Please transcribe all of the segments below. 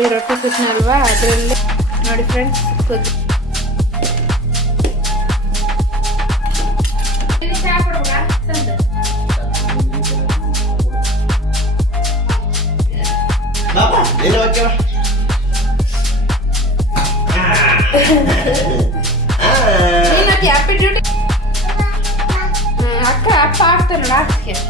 ನೋಡಿ ರೊಟ್ಟಿ ಸುತ್ತನಲ್ವಾ ಅದರಲ್ಲಿ ನೋಡಿ ಫ್ರೆಂಡ್ಸ್ ಬಾಬಾ ನೀನು ಓಕೆ ಬಾ ಹ್ಯಾಪಿ ಡ್ಯೂಟಿ ಅಕ್ಕ ಅಪ್ಪ ಆಗ್ತಾನೆ ಲಾಸ್ಟ್ಗೆ ನನ್ನ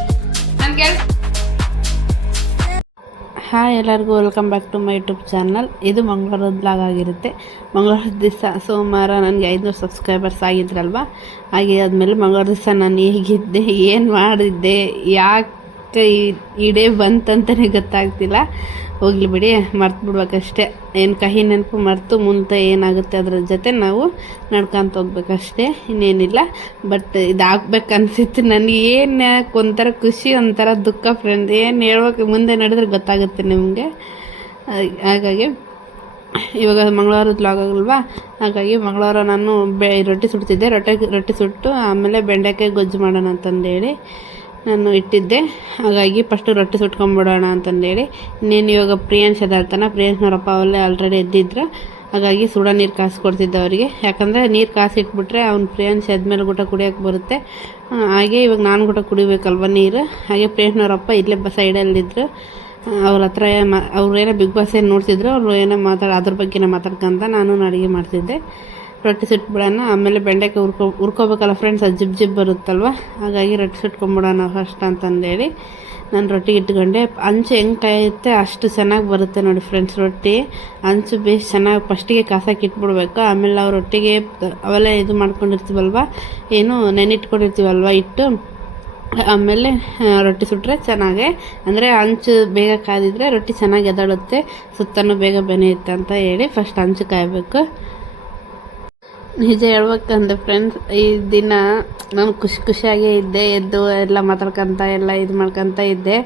ಹಾಯ್ ಎಲ್ಲರಿಗೂ welcome back to my YouTube channel. ಇದು ಮಂಗಳವಾರದ ಬ್ಲಾಗ್ ಆಗಿರುತ್ತೆ. ಮಂಗಳವಾರದ ದಿವಸ ಸೋಮವಾರ ನನಗೆ ಐದುನೂರು ಸಬ್ಸ್ಕ್ರೈಬರ್ಸ್ ಆಗಿದ್ರಲ್ವ? ಹಾಗೆ ಆದಮೇಲೆ ಮಂಗಳವಾರ ದಿವಸ ನಾನು ಹೇಗಿದ್ದೆ, ಏನು ಮಾಡಿದ್ದೆ, ಯಾಕೆ ಇಡೇ ಬಂತಂತಲೇ ಗೊತ್ತಾಗ್ತಿಲ್ಲ. ಹೋಗ್ಲಿ ಬಿಡಿ, ಮರ್ತು ಬಿಡ್ಬೇಕಷ್ಟೇ. ಏನು ಕಹಿ ನೆನಪು ಮರೆತು ಮುಂದೆ ಏನಾಗುತ್ತೆ ಅದ್ರ ಜೊತೆ ನಾವು ನಡ್ಕೊಂತ ಹೋಗ್ಬೇಕಷ್ಟೇ, ಇನ್ನೇನಿಲ್ಲ. ಬಟ್ ಇದು ಅನ್ಸಿತ್ತು ನನಗೆ, ಏನು ಒಂಥರ ಖುಷಿ, ಒಂಥರ ದುಃಖ ಫ್ರೆಂಡ್ ಏನು ಹೇಳ್ಬೇಕು, ಮುಂದೆ ನಡೆದ್ರೆ ಗೊತ್ತಾಗುತ್ತೆ ನಿಮಗೆ. ಹಾಗಾಗಿ, ಇವಾಗ ಮಂಗಳವಾರದ ಲಾಗ್ ಆಗಲ್ವಾ? ಹಾಗಾಗಿ ಮಂಗಳವಾರ ನಾನು ಬೆ, ರೊಟ್ಟಿ ಸುಡ್ತಿದ್ದೆ. ರೊಟ್ಟೆ, ರೊಟ್ಟಿ ಸುಟ್ಟು ಆಮೇಲೆ ಬೆಂಡೆಕಾಯಿ ಗೊಜ್ಜು ಮಾಡೋಣ ಅಂತಂದೇಳಿ. ನಾನು ಇಟ್ಟಿದ್ದೆ. ಹಾಗಾಗಿ ಫಸ್ಟು ರೊಟ್ಟಿ ಸುಟ್ಕೊಂಡ್ಬಿಡೋಣ ಅಂತಂದೇಳಿ. ಇನ್ನೇನು ಇವಾಗ ಪ್ರಿಯಾಂಶ್ ಎದ್ದಾಳ್ತಾನೆ ಪ್ರಿಯಾಂಶ್ನವ್ರಪ್ಪ ಅವಲ್ಲೇ ಆಲ್ರೆಡಿ ಎದ್ದಿದ್ರು. ಹಾಗಾಗಿ ಸುಡ ನೀರು ಕಾಸು ಕೊಡ್ತಿದ್ದೆ ಅವರಿಗೆ ಯಾಕಂದರೆ ನೀರು ಕಾಸಿಟ್ಬಿಟ್ರೆ ಅವ್ನು ಪ್ರಿಯಾಂಶ್ ಎದ್ಮೇಲೆ ಊಟ ಕುಡಿಯೋಕೆ ಬರುತ್ತೆ. ಹಾಗೆ ಇವಾಗ ನಾನು ಕೂಡ ಕುಡಿಬೇಕಲ್ವ ನೀರು. ಹಾಗೆ ಪ್ರಿಯಾಂಶ್ನವ್ರಪ್ಪ ಇಲ್ಲೇ ಬ ಸೈಡಲ್ಲಿದ್ದರು ಅವ್ರ ಹತ್ರ ಅವ್ರು ಏನೋ ಬಿಗ್ ಬಾಸ್ ಏನು ನೋಡ್ತಿದ್ರು, ಅವರು ಏನೋ ಮಾತಾಡ, ಅದ್ರ ಬಗ್ಗೆನೇ ಮಾತಾಡ್ಕೊಂತ ನಾನು ಅಡುಗೆ ಮಾಡ್ತಿದ್ದೆ. ರೊಟ್ಟಿ ಸುಟ್ಬಿಡೋಣ. ಆಮೇಲೆ ಬೆಂಡೆಕಾಯಿ ಉರ್ಕೊ ಹುರ್ಕೋಬೇಕಲ್ಲ ಫ್ರೆಂಡ್ಸ್ ಅದು ಜಿಬ್ ಜಿಬ್ ಬರುತ್ತಲ್ವ? ಹಾಗಾಗಿ ರೊಟ್ಟಿ ಸುಟ್ಕೊಂಬಿಡೋಣ ಫಸ್ಟ್ ಅಂತಂದೇಳಿ ನಾನು ರೊಟ್ಟಿ ಇಟ್ಕೊಂಡೆ. ಅಂಚು ಹೆಂಗೆ ಕಾಯುತ್ತೆ ಅಷ್ಟು ಚೆನ್ನಾಗಿ ಬರುತ್ತೆ ನೋಡಿ ಫ್ರೆಂಡ್ಸ್ ರೊಟ್ಟಿ. ಅಂಚು ಬೇಸ್ ಚೆನ್ನಾಗಿ ಫಸ್ಟಿಗೆ ಕಾಸಾಕಿ ಇಟ್ಬಿಡ್ಬೇಕು. ಆಮೇಲೆ ನಾವು ರೊಟ್ಟಿಗೆ ಅವೆಲ್ಲ ಇದು ಮಾಡ್ಕೊಂಡಿರ್ತೀವಲ್ವ? ಏನು ನೆನಿಟ್ಕೊಂಡಿರ್ತೀವಲ್ವ ಇಟ್ಟು ಆಮೇಲೆ ರೊಟ್ಟಿ ಸುಟ್ಟರೆ ಚೆನ್ನಾಗೆ. ಅಂದರೆ ಅಂಚು ಬೇಗ ಕಾದಿದ್ರೆ ರೊಟ್ಟಿ ಚೆನ್ನಾಗಿ ಎದಾಡುತ್ತೆ ಸುತ್ತನೂ ಬೇಗ ಬೆನೆಯುತ್ತೆ ಅಂತ ಹೇಳಿ ಫಸ್ಟ್ ಅಂಚು ಕಾಯಬೇಕು. ನಿಜ ಹೇಳ್ಬೇಕಂದ್ರೆ ಫ್ರೆಂಡ್ಸ್ ಈ ದಿನ ನಾನು ಖುಷಿ ಖುಷಿಯಾಗೇ ಇದ್ದೆ, ಎದ್ದು ಎಲ್ಲ ಮಾತಾಡ್ಕೊತ, ಎಲ್ಲ ಇದು ಮಾಡ್ಕೊತ ಇದ್ದೆ.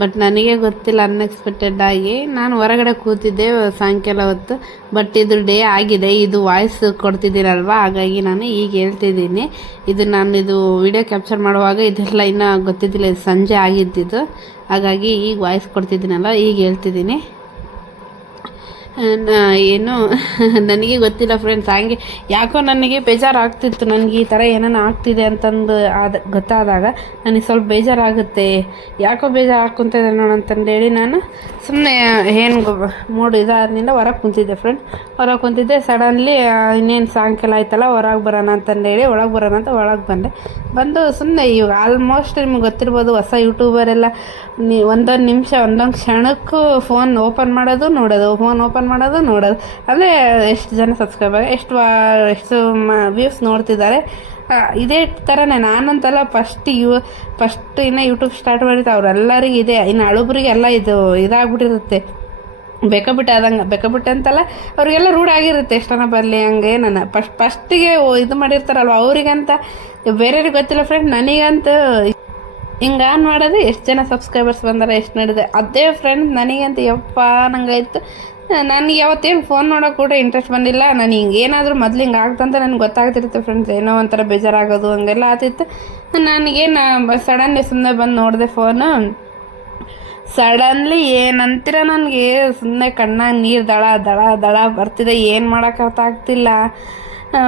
ಬಟ್ ನನಗೆ ಗೊತ್ತಿಲ್ಲ ಅನ್ಎಕ್ಸ್ಪೆಕ್ಟೆಡ್ ಆಗಿ. ನಾನು ಹೊರಗಡೆ ಕೂತಿದ್ದೆ ಸಾಯಂಕಾಲ ಹೊತ್ತು. ಬಟ್ ಇದು ಡೇ ಆಗಿದೆ, ಇದು ವಾಯ್ಸ್ ಕೊಡ್ತಿದ್ದೀರಲ್ವ? ಹಾಗಾಗಿ ನಾನು ಈಗ ಹೇಳ್ತಿದ್ದೀನಿ. ಇದು ನಾನು ಇದು ವಿಡಿಯೋ ಕ್ಯಾಪ್ಚರ್ ಮಾಡುವಾಗ ಇದೆಲ್ಲ ಇನ್ನೂ ಗೊತ್ತಿದ್ದಿಲ್ಲ, ಇದು ಸಂಜೆ ಆಗಿದ್ದಿದ್ದು. ಹಾಗಾಗಿ ಈಗ ವಾಯ್ಸ್ ಕೊಡ್ತಿದ್ದೀನಲ್ಲ, ಈಗ ಹೇಳ್ತಿದ್ದೀನಿ. ಏನು, ನನಗೆ ಗೊತ್ತಿಲ್ಲ ಫ್ರೆಂಡ್ಸ್ ಹಂಗೆ ಯಾಕೋ ನನಗೆ ಬೇಜಾರಾಗ್ತಿತ್ತು. ನನಗೆ ಈ ಥರ ಏನೇನು ಆಗ್ತಿದೆ ಅಂತಂದು ಆದ, ಗೊತ್ತಾದಾಗ ನನಗೆ ಸ್ವಲ್ಪ ಬೇಜಾರಾಗುತ್ತೆ. ಯಾಕೋ ಬೇಜಾರು ಹಾಕ್ಕೊಂತಿದೆ ನೋಡು ಅಂತಂದೇಳಿ ನಾನು ಸುಮ್ಮನೆ ಏನು ಮೂಡು ಇದಾದ್ರಿಂದ ಹೊರಗೆ ಕುಂತಿದ್ದೆ ಫ್ರೆಂಡ್ ಹೊರಗೆ ಕುಂತಿದ್ದೆ ಸಡನ್ಲಿ ಇನ್ನೇನು ಸಾಯಂಕಾಲ ಆಯ್ತಲ್ಲ, ಹೊರಗೆ ಬರೋಣ ಅಂತಂದೇಳಿ ಒಳಗೆ ಬರೋಣ ಅಂತ ಒಳಗೆ ಬಂದೆ. ಬಂದು ಸುಮ್ಮನೆ ಇವಾಗ ಆಲ್ಮೋಸ್ಟ್ ನಿಮ್ಗೆ ಗೊತ್ತಿರ್ಬೋದು, ಹೊಸ ಯೂಟ್ಯೂಬರ್ ಎಲ್ಲ, ನೀ ಒಂದೊಂದು ನಿಮಿಷ, ಒಂದೊಂದು ಕ್ಷಣಕ್ಕೂ ಫೋನ್ ಓಪನ್ ಮಾಡೋದು, ನೋಡೋದು. ಫೋನ್ ಓಪನ್ ಮಾಡೋದು, ನೋಡೋದು. ಅಂದರೆ ಎಷ್ಟು ಜನ ಸಬ್ಸ್ಕ್ರೈಬರ್ ಎಷ್ಟು ವಾ, ಎಷ್ಟು ವ್ಯೂಸ್ ನೋಡ್ತಿದ್ದಾರೆ ಇದೇ ಥರನೇ ನಾನಂತಲ್ಲ ಫಸ್ಟ್ ಯು ಫಸ್ಟ್ ಇನ್ನು ಯೂಟ್ಯೂಬ್ ಸ್ಟಾರ್ಟ್ ಮಾಡಿದ್ದು ಅವರೆಲ್ಲರಿಗೂ ಇದೆ. ಇನ್ನು ಹಳುಬ್ರಿಗೆಲ್ಲ ಇದು ಇದಾಗ್ಬಿಟ್ಟಿರುತ್ತೆ. ಬೇಕಾಬಿಟ್ಟೆ ಆದಂಗೆ ಬೇಕಾಬಿಟ್ಟೆ ಅಂತಲ್ಲ ಅವರಿಗೆಲ್ಲ ರೂಢಾಗಿರುತ್ತೆ ಎಷ್ಟನ ಬರಲಿ, ಹಂಗೆ ನನ್ನ ಫಸ್ಟ್ ಫಸ್ಟಿಗೆ ಇದು ಮಾಡಿರ್ತಾರಲ್ವ, ಅವರಿಗಂತ? ಬೇರೆಯವ್ರಿಗೆ ಗೊತ್ತಿಲ್ಲ ಫ್ರೆಂಡ್ ನನಗಂತೂ ಹಿಂಗೆ ಆನ್ ಮಾಡೋದು, ಎಷ್ಟು ಜನ ಸಬ್ಸ್ಕ್ರೈಬರ್ಸ್ ಬಂದಾರೆ, ಎಷ್ಟು ನಡೆದೆ ಅದೇ ಫ್ರೆಂಡ್ ನನಗಂತ ಯಪ್ಪ, ನಂಗಾಯ್ತು. ನನಗೆ ಯಾವತ್ತೇನು ಫೋನ್ ನೋಡೋಕೆ ಕೂಡ ಇಂಟ್ರೆಸ್ಟ್ ಬಂದಿಲ್ಲ. ನಾನು ಹಿಂಗೆ ಏನಾದರೂ ಮೊದ್ಲು ಹಿಂಗೆ ಆಗ್ತಂತ ನನಗೆ ಗೊತ್ತಾಗ್ತಿರುತ್ತೆ ಫ್ರೆಂಡ್ಸ್ ಏನೋ ಒಂಥರ ಬೇಜಾರಾಗೋದು ಹಂಗೆಲ್ಲ ಆತಿತ್ತು ನನಗೆ ನಾ ಸಡನ್ಲಿ ಸುಮ್ಮನೆ ಬಂದು ನೋಡಿದೆ ಫೋನು ಸಡನ್ಲಿ ಏನಂತೀರ ನನಗೆ ಸುಮ್ಮನೆ ಕಣ್ಣಾಗ ನೀರು ದಳ ದಳ ದಳ ಬರ್ತಿದೆ. ಏನು ಮಾಡೋಕೆ ಅರ್ಥ ಆಗ್ತಿಲ್ಲ. ಆ,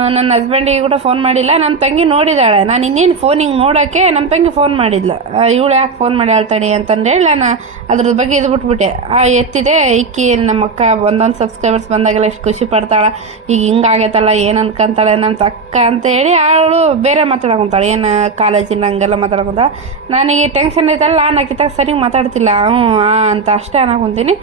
ನನ್ನ ಹಸ್ಬೆಂಡಿಗೆ ಕೂಡ ಫೋನ್ ಮಾಡಿಲ್ಲ. ನನ್ನ ತಂಗಿ ನೋಡಿದಾಳೆ. ನಾನು ಇನ್ನೇನು ಫೋನಿಗೆ ನೋಡೋಕ್ಕೆ ನನ್ನ ತಂಗಿ ಫೋನ್ ಮಾಡಿದ್ಲು. ಇವಳು ಯಾಕೆ ಫೋನ್ ಮಾಡಿ ಹೇಳ್ತಾಳೆ ಅಂತಂದೇಳಿ ನಾನು ಅದ್ರ ಬಗ್ಗೆ ಇದು ಬಿಟ್ಬಿಟ್ಟೆ. ಆ, ಎತ್ತಿದೆ. ಇಕ್ಕಿ ನಮ್ಮ ಅಕ್ಕ ಒಂದೊಂದು ಸಬ್ಸ್ಕ್ರೈಬರ್ಸ್ ಬಂದಾಗೆಲ್ಲ ಎಷ್ಟು ಖುಷಿ ಪಡ್ತಾಳೆ. ಈಗ ಹಿಂಗಾಗೈತಲ್ಲ ಏನು ಅನ್ಕೊಂತಾಳೆ ನನ್ನ ಅಕ್ಕ ಅಂತ ಹೇಳಿ ಅವಳು ಬೇರೆ ಮಾತಾಡ್ಕೊಂತಾಳೆ ಏನು ಕಾಲೇಜಿನ ಹಂಗೆಲ್ಲ ಮಾತಾಡ್ಕೊಂತಾಳೆ ನನಗೆ ಟೆನ್ಷನ್ ಐತಲ್ಲ, ನಾನು ಆಕಿತಾಗ ಸರಿ ಮಾತಾಡ್ತಿಲ್ಲ. ಹ್ಞೂ ಅಂತ ಅಷ್ಟೇ ಅನ್ನಕೊಂತೀನಿ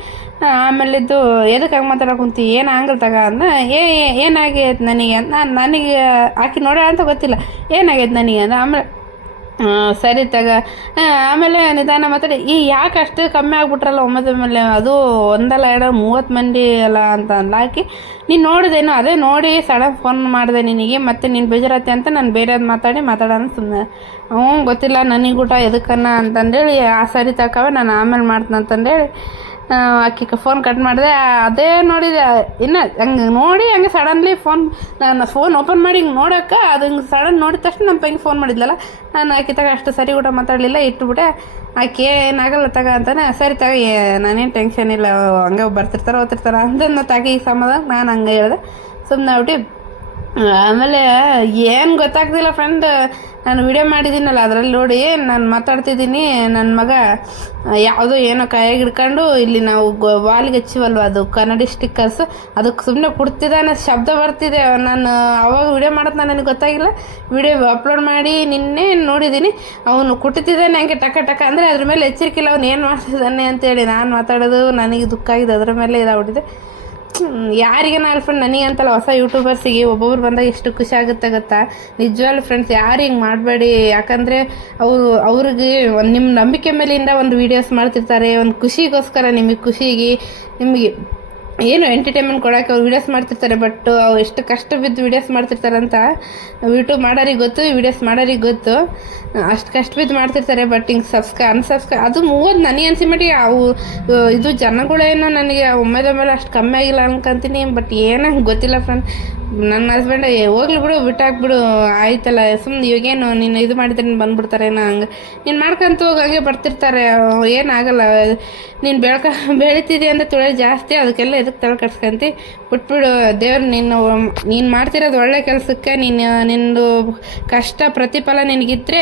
ಆಮೇಲೆ ಇದು ಎದಕ್ಕೆ ಹಂಗೆ ಮಾತಾಡಕೊಂತಿ ಏನು ಹಂಗಲ್ ತಗ ಅಂದ. ಏ, ಏ- ಏನಾಗೈತೆ ನನಗೆ ನಾನು ನನಗೆ ಆಕೆ ನೋಡೋಣ ಅಂತ ಗೊತ್ತಿಲ್ಲ. ಏನಾಗೈತೆ ನನಗೆ ಅಂದ್ರೆ ಆಮೇಲೆ ಸರಿ ತಗ. ಆಮೇಲೆ ನಿಧಾನ ಮಾತಾಡಿ, ಈ ಯಾಕೆ ಅಷ್ಟು ಕಮ್ಮಿ ಆಗ್ಬಿಟ್ರಲ್ಲ ಒಂಬತ್ತು ಮೇಲೆ ಅದು ಒಂದಲ್ಲ ಎರಡು ಮೂವತ್ತು ಮಂದಿ ಅಲ್ಲ ಅಂತ ಹಾಕಿ ನೀನು ನೋಡಿದೇನು? ಅದೇ ನೋಡಿ, ಸಡನ್ ಫೋನ್ ಮಾಡಿದೆ ನಿನಗೆ, ಮತ್ತೆ ನೀನು ಬೇಜಾರತ್ತೆ ಅಂತ ನಾನು ಬೇರೆದು ಮಾತಾಡಿ ಮಾತಾಡೋಣ ಸುಮ್ಮನೆ ಹ್ಞೂ, ಗೊತ್ತಿಲ್ಲ ನನಗೆ ಊಟ ಎದಕ್ಕನ್ನ ಅಂತಂದೇಳಿ, ಆ, ಸರಿ ತಕ್ಕವೇ ನಾನು ಆಮೇಲೆ ಮಾಡ್ತೀನಿ ಅಂತಂದೇಳಿ ಆಕೆ ಫೋನ್ ಕಟ್ ಮಾಡಿದೆ, ಅದೇ ನೋಡಿದೆ, ಇನ್ನು ಹಂಗೆ ನೋಡಿ ಹಂಗೆ ಸಡನ್ಲಿ ಫೋನ್ ನಾನು ಫೋನ್ ಓಪನ್ ಮಾಡಿ ಹಿಂಗೆ ನೋಡೋಕೆ ಅದು ಹಿಂಗೆ ಸಡನ್ ನೋಡಿದ ತಕ್ಷಣ ನಮ್ಮ ಪೈಗೆ ಫೋನ್ ಮಾಡಿದ್ಲಲ್ಲ, ನಾನು ಆಕೆ ತಗ ಅಷ್ಟು ಸರಿ ಊಟ ಮಾತಾಡಲಿಲ್ಲ, ಇಟ್ಬಿಟ್ಟೆ, ಆಕೆ ಏನಾಗಲ್ಲ ತಗ ಅಂತಾನೆ, ಸರಿ ತಗ ನಾನೇನು ಟೆನ್ಷನ್ ಇಲ್ಲ, ಹಂಗೆ ಬರ್ತಿರ್ತಾರೆ, ಓದ್ತಿರ್ತಾರೆ ಅಂತಂದು ತಾಕಿ ಈ ಸಮಾಧಾನ ನಾನು ಹಂಗೆ ಹೇಳಿದೆ. ಸುಮ್ಮನೆ ಬಿಟ್ಟು ಆಮೇಲೆ ಏನು ಗೊತ್ತಾಗ್ತಿಲ್ಲ ಫ್ರೆಂಡ್ ನಾನು ವಿಡಿಯೋ ಮಾಡಿದ್ದೀನಲ್ಲ, ಅದರಲ್ಲಿ ನೋಡಿ ನಾನು ಮಾತಾಡ್ತಿದ್ದೀನಿ. ನನ್ನ ಮಗ ಯಾವುದೋ ಏನೋ ಕೈಯಾಗಿ ಹಿಡ್ಕೊಂಡು ಇಲ್ಲಿ ನಾವು ಗೊ, ವಾಲಿಗೆ ಹಚ್ಚಿವಲ್ವ ಅದು ಕನ್ನಡಿ ಸ್ಟಿಕ್ಕರ್ಸ್ ಅದಕ್ಕೆ ಸುಮ್ಮನೆ ಕುಡ್ತಿದ್ದಾನೆ, ಶಬ್ದ ಬರ್ತಿದೆ. ನಾನು ಅವಾಗ ವಿಡಿಯೋ ಮಾಡೋದು ನನಗೆ ಗೊತ್ತಾಗಿಲ್ಲ. ವಿಡಿಯೋ ಅಪ್ಲೋಡ್ ಮಾಡಿ ನಿನ್ನೆ ನೋಡಿದ್ದೀನಿ. ಅವನು ಕುಟ್ತಿದ್ದಾನೆ, ಹಂಗೆ ಟಕ ಟಕ ಅಂದರೆ ಅದ್ರ ಮೇಲೆ ಎಚ್ಚರಿಕೆ ಇಲ್ಲ. ಅವ್ನು ಏನು ಮಾಡ್ತಿದ್ದಾನೆ ಅಂತೇಳಿ ನಾನು ಮಾತಾಡೋದು, ನನಗೆ ದುಃಖ ಆಗಿದೆ. ಅದರ ಮೇಲೆ ಇದಾಗ್ಬಿಟ್ಟಿದೆ. ಯಾರಿಗೆ ನಾನು ಫ್ರೆಂಡ್ ನನಗೆ ಅಂತಲ್ಲ ಹೊಸ ಯೂಟ್ಯೂಬರ್ಸಿಗೆ ಒಬ್ಬೊಬ್ರು ಬಂದಾಗ ಎಷ್ಟು ಖುಷಿ ಆಗುತ್ತೆ ಗೊತ್ತಾ? ನಿಜವಾಗ್ಲೂ ಫ್ರೆಂಡ್ಸ್ ಯಾರು ಹಿಂಗೆ ಮಾಡಬೇಡಿ. ಯಾಕಂದರೆ ಅವರು, ಅವ್ರಿಗೆ ನಿಮ್ಮ ನಂಬಿಕೆ ಮೇಲಿಂದ ಒಂದು ವೀಡಿಯೋಸ್ ಮಾಡ್ತಿರ್ತಾರೆ. ಒಂದು ಖುಷಿಗೋಸ್ಕರ ನಿಮಗೆ ಖುಷಿಗೆ ನಿಮಗೆ ಏನು ಎಂಟರ್ಟೈನ್ಮೆಂಟ್ ಕೊಡೋಕೆ ಅವ್ರು ವೀಡಿಯೋಸ್ ಮಾಡ್ತಿರ್ತಾರೆ ಬಟ್ ಅವ್ರು ಎಷ್ಟು ಕಷ್ಟ ಬಿದ್ದು ವೀಡಿಯೋಸ್ ಅಂತ ಯೂಟ್ಯೂಬ್ ಮಾಡೋರಿಗೆ ಗೊತ್ತು ವೀಡಿಯೋಸ್ ಮಾಡೋರಿಗೆ ಗೊತ್ತು. ಅಷ್ಟು ಕಷ್ಟ ಬಿದ್ದು ಮಾಡ್ತಿರ್ತಾರೆ ಬಟ್ ಹಿಂಗೆ ಸಬ್ಸ್ಕ್ರೈ ಅನ್ಸಬ್ಸ್ಕ್ರೈ ಅದು ಮೂವತ್ತು ನನಗೆ ಅನ್ಸಿ ಮಟ್ಟಿಗೆ ಅವು, ಇದು ಜನಗಳೇನೋ ನನಗೆ ಒಮ್ಮೆದೊಮ್ಮೆಲೆ ಅಷ್ಟು ಕಮ್ಮಿ ಆಗಿಲ್ಲ ಅನ್ಕೊಂತೀನಿ ಬಟ್ ಏನೋ ಗೊತ್ತಿಲ್ಲ ಫ್ರೆಂಡ್ ನನ್ನ ಹಸ್ಬೆಂಡ್ ಹೋಗ್ಲಿ ಬಿಡು, ಬಿಟ್ಟಾಕ್ಬಿಡು, ಆಯ್ತಲ್ಲ ಸುಮ್ಮನೆ ಇವಾಗೇನು ನೀನು ಇದು ಮಾಡಿದ್ರೆ ನೀನು ಬಂದ್ಬಿಡ್ತಾರೇನೋ ಹಂಗೆ. ನೀನು ಮಾಡ್ಕೊಂತ ಹೋಗಿ, ಹಾಗೆ ಬರ್ತಿರ್ತಾರೆ. ಏನಾಗಲ್ಲ, ನೀನು ಬೆಳ್ಕ ಬೆಳಿತಿದ್ದೆ ಅಂತ ತುಳಿ ಜಾಸ್ತಿ, ಅದಕ್ಕೆಲ್ಲ ಎದಕ್ಕೆ ತಲೆ ಕಟ್ಸ್ಕೊಂತಿ ಬಿಟ್ಬಿಡು, ದೇವ್ರು ನಿನ್ನ ನೀನು ಮಾಡ್ತಿರೋದು ಒಳ್ಳೆ ಕೆಲಸಕ್ಕೆ, ನೀನು ನಿನ್ನದು ಕಷ್ಟ ಪ್ರತಿಫಲ ನಿನಗಿದ್ರೆ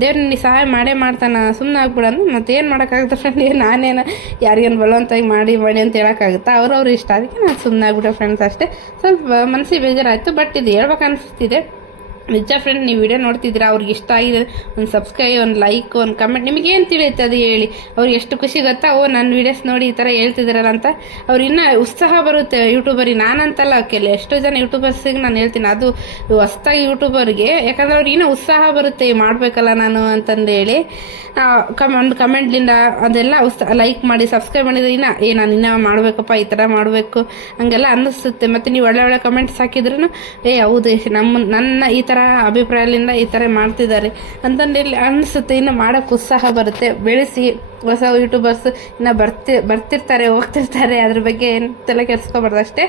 ದೇವ್ರು ನಿನಗೆ ಸಹಾಯ ಮಾಡೇ ಮಾಡ್ತಾನೆ. ಸುಮ್ಮನೆ ಆಗ್ಬಿಡೋನು ಮತ್ತೆ ಏನು ಮಾಡೋಕ್ಕಾಗುತ್ತೆ ಫ್ರೆಂಡ್ ನಾನೇನು ಯಾರಿಗೇನು ಬಲವಂತಾಗಿ ಮಾಡಿ ಮಾಡಿ ಅಂತ ಹೇಳೋಕ್ಕಾಗುತ್ತಾ? ಅವ್ರವ್ರು ಇಷ್ಟ. ಅದಕ್ಕೆ ನಾನು ಸುಮ್ಮನೆ ಆಗ್ಬಿಟ್ಟೆ ಫ್ರೆಂಡ್ಸ್ ಅಷ್ಟೇ. ಸ್ವಲ್ಪ ಮನಸ್ಸಿಗೆ ಬೇಜಾರಾಯಿತು ಬಟ್ ಇದು ಹೇಳ್ಬೇಕು ಅನಿಸ್ತಿದೆ ನಿಜ ಫ್ರೆಂಡ್ ನೀವು ವಿಡಿಯೋ ನೋಡ್ತಿದ್ರೆ ಅವ್ರಿಗೆ ಇಷ್ಟ ಆಗಿದೆ, ಒಂದು ಸಬ್ಸ್ಕ್ರೈಬ್ ಒಂದು ಲೈಕ್ ಒಂದು ಕಮೆಂಟ್ ನಿಮಗೆ ಏನು ತಿಳಿಯುತ್ತೆ ಅದು ಹೇಳಿ. ಅವ್ರಿಗೆ ಎಷ್ಟು ಖುಷಿ ಗೊತ್ತಾ, ಓ ನನ್ನ ವೀಡಿಯೋಸ್ ನೋಡಿ ಈ ಥರ ಹೇಳ್ತಿದ್ದೀರಲ್ಲ ಅಂತ. ಅವ್ರು ಇನ್ನೂ ಉತ್ಸಾಹ ಬರುತ್ತೆ ಯೂಟ್ಯೂಬರಿಗೆ ನಾನಂತಲ್ಲ ಕೆಲ ಎಷ್ಟೋ ಜನ ಯೂಟ್ಯೂಬರ್ಸಿಗೆ ನಾನು ಹೇಳ್ತೀನಿ, ಅದು ಹೊಸ್ದಾಗಿ ಯೂಟ್ಯೂಬರ್ಗೆ ಯಾಕಂದ್ರೆ ಅವ್ರಿಗೆ ಇನ್ನೂ ಉತ್ಸಾಹ ಬರುತ್ತೆ ಮಾಡಬೇಕಲ್ಲ ನಾನು ಅಂತಂದು ಹೇಳಿ. ಕಮ್ ಒಂದು ಕಮೆಂಟ್ಲಿಂದ ಅದೆಲ್ಲ ಉತ್ಸಾಹ ಲೈಕ್ ಮಾಡಿ ಸಬ್ಸ್ಕ್ರೈಬ್ ಮಾಡಿದ್ರೆ ಇನ್ನ, ಏ, ನಾನು ಇನ್ನೂ ಮಾಡಬೇಕಪ್ಪ, ಈ ಥರ ಮಾಡಬೇಕು, ಹಂಗೆಲ್ಲ ಅನ್ನಿಸುತ್ತೆ. ಮತ್ತು ನೀವು ಒಳ್ಳೆ ಒಳ್ಳೆ ಕಮೆಂಟ್ಸ್ ಹಾಕಿದ್ರೂ ಏ, ಹೌದು, ನಮ್ಮ, ನನ್ನ ಈ ಥರ ಅಭಿಪ್ರಾಯದಿಂದ ಈ ಥರ ಮಾಡ್ತಿದ್ದಾರೆ ಅಂತಂದು ಇಲ್ಲಿ ಅನಿಸುತ್ತೆ, ಇನ್ನು ಮಾಡೋಕ್ಕೆ ಉತ್ಸಾಹ ಬರುತ್ತೆ. ಬೆಳೆಸಿ ಹೊಸ ಯೂಟ್ಯೂಬರ್ಸ್ ಇನ್ನು ಬರ್ತಿ, ಬರ್ತಿರ್ತಾರೆ, ಹೋಗ್ತಿರ್ತಾರೆ, ಅದ್ರ ಬಗ್ಗೆ ಏನು ತಲೆ ಕೆಡಿಸ್ಕೊಬಾರ್ದು ಅಷ್ಟೇ.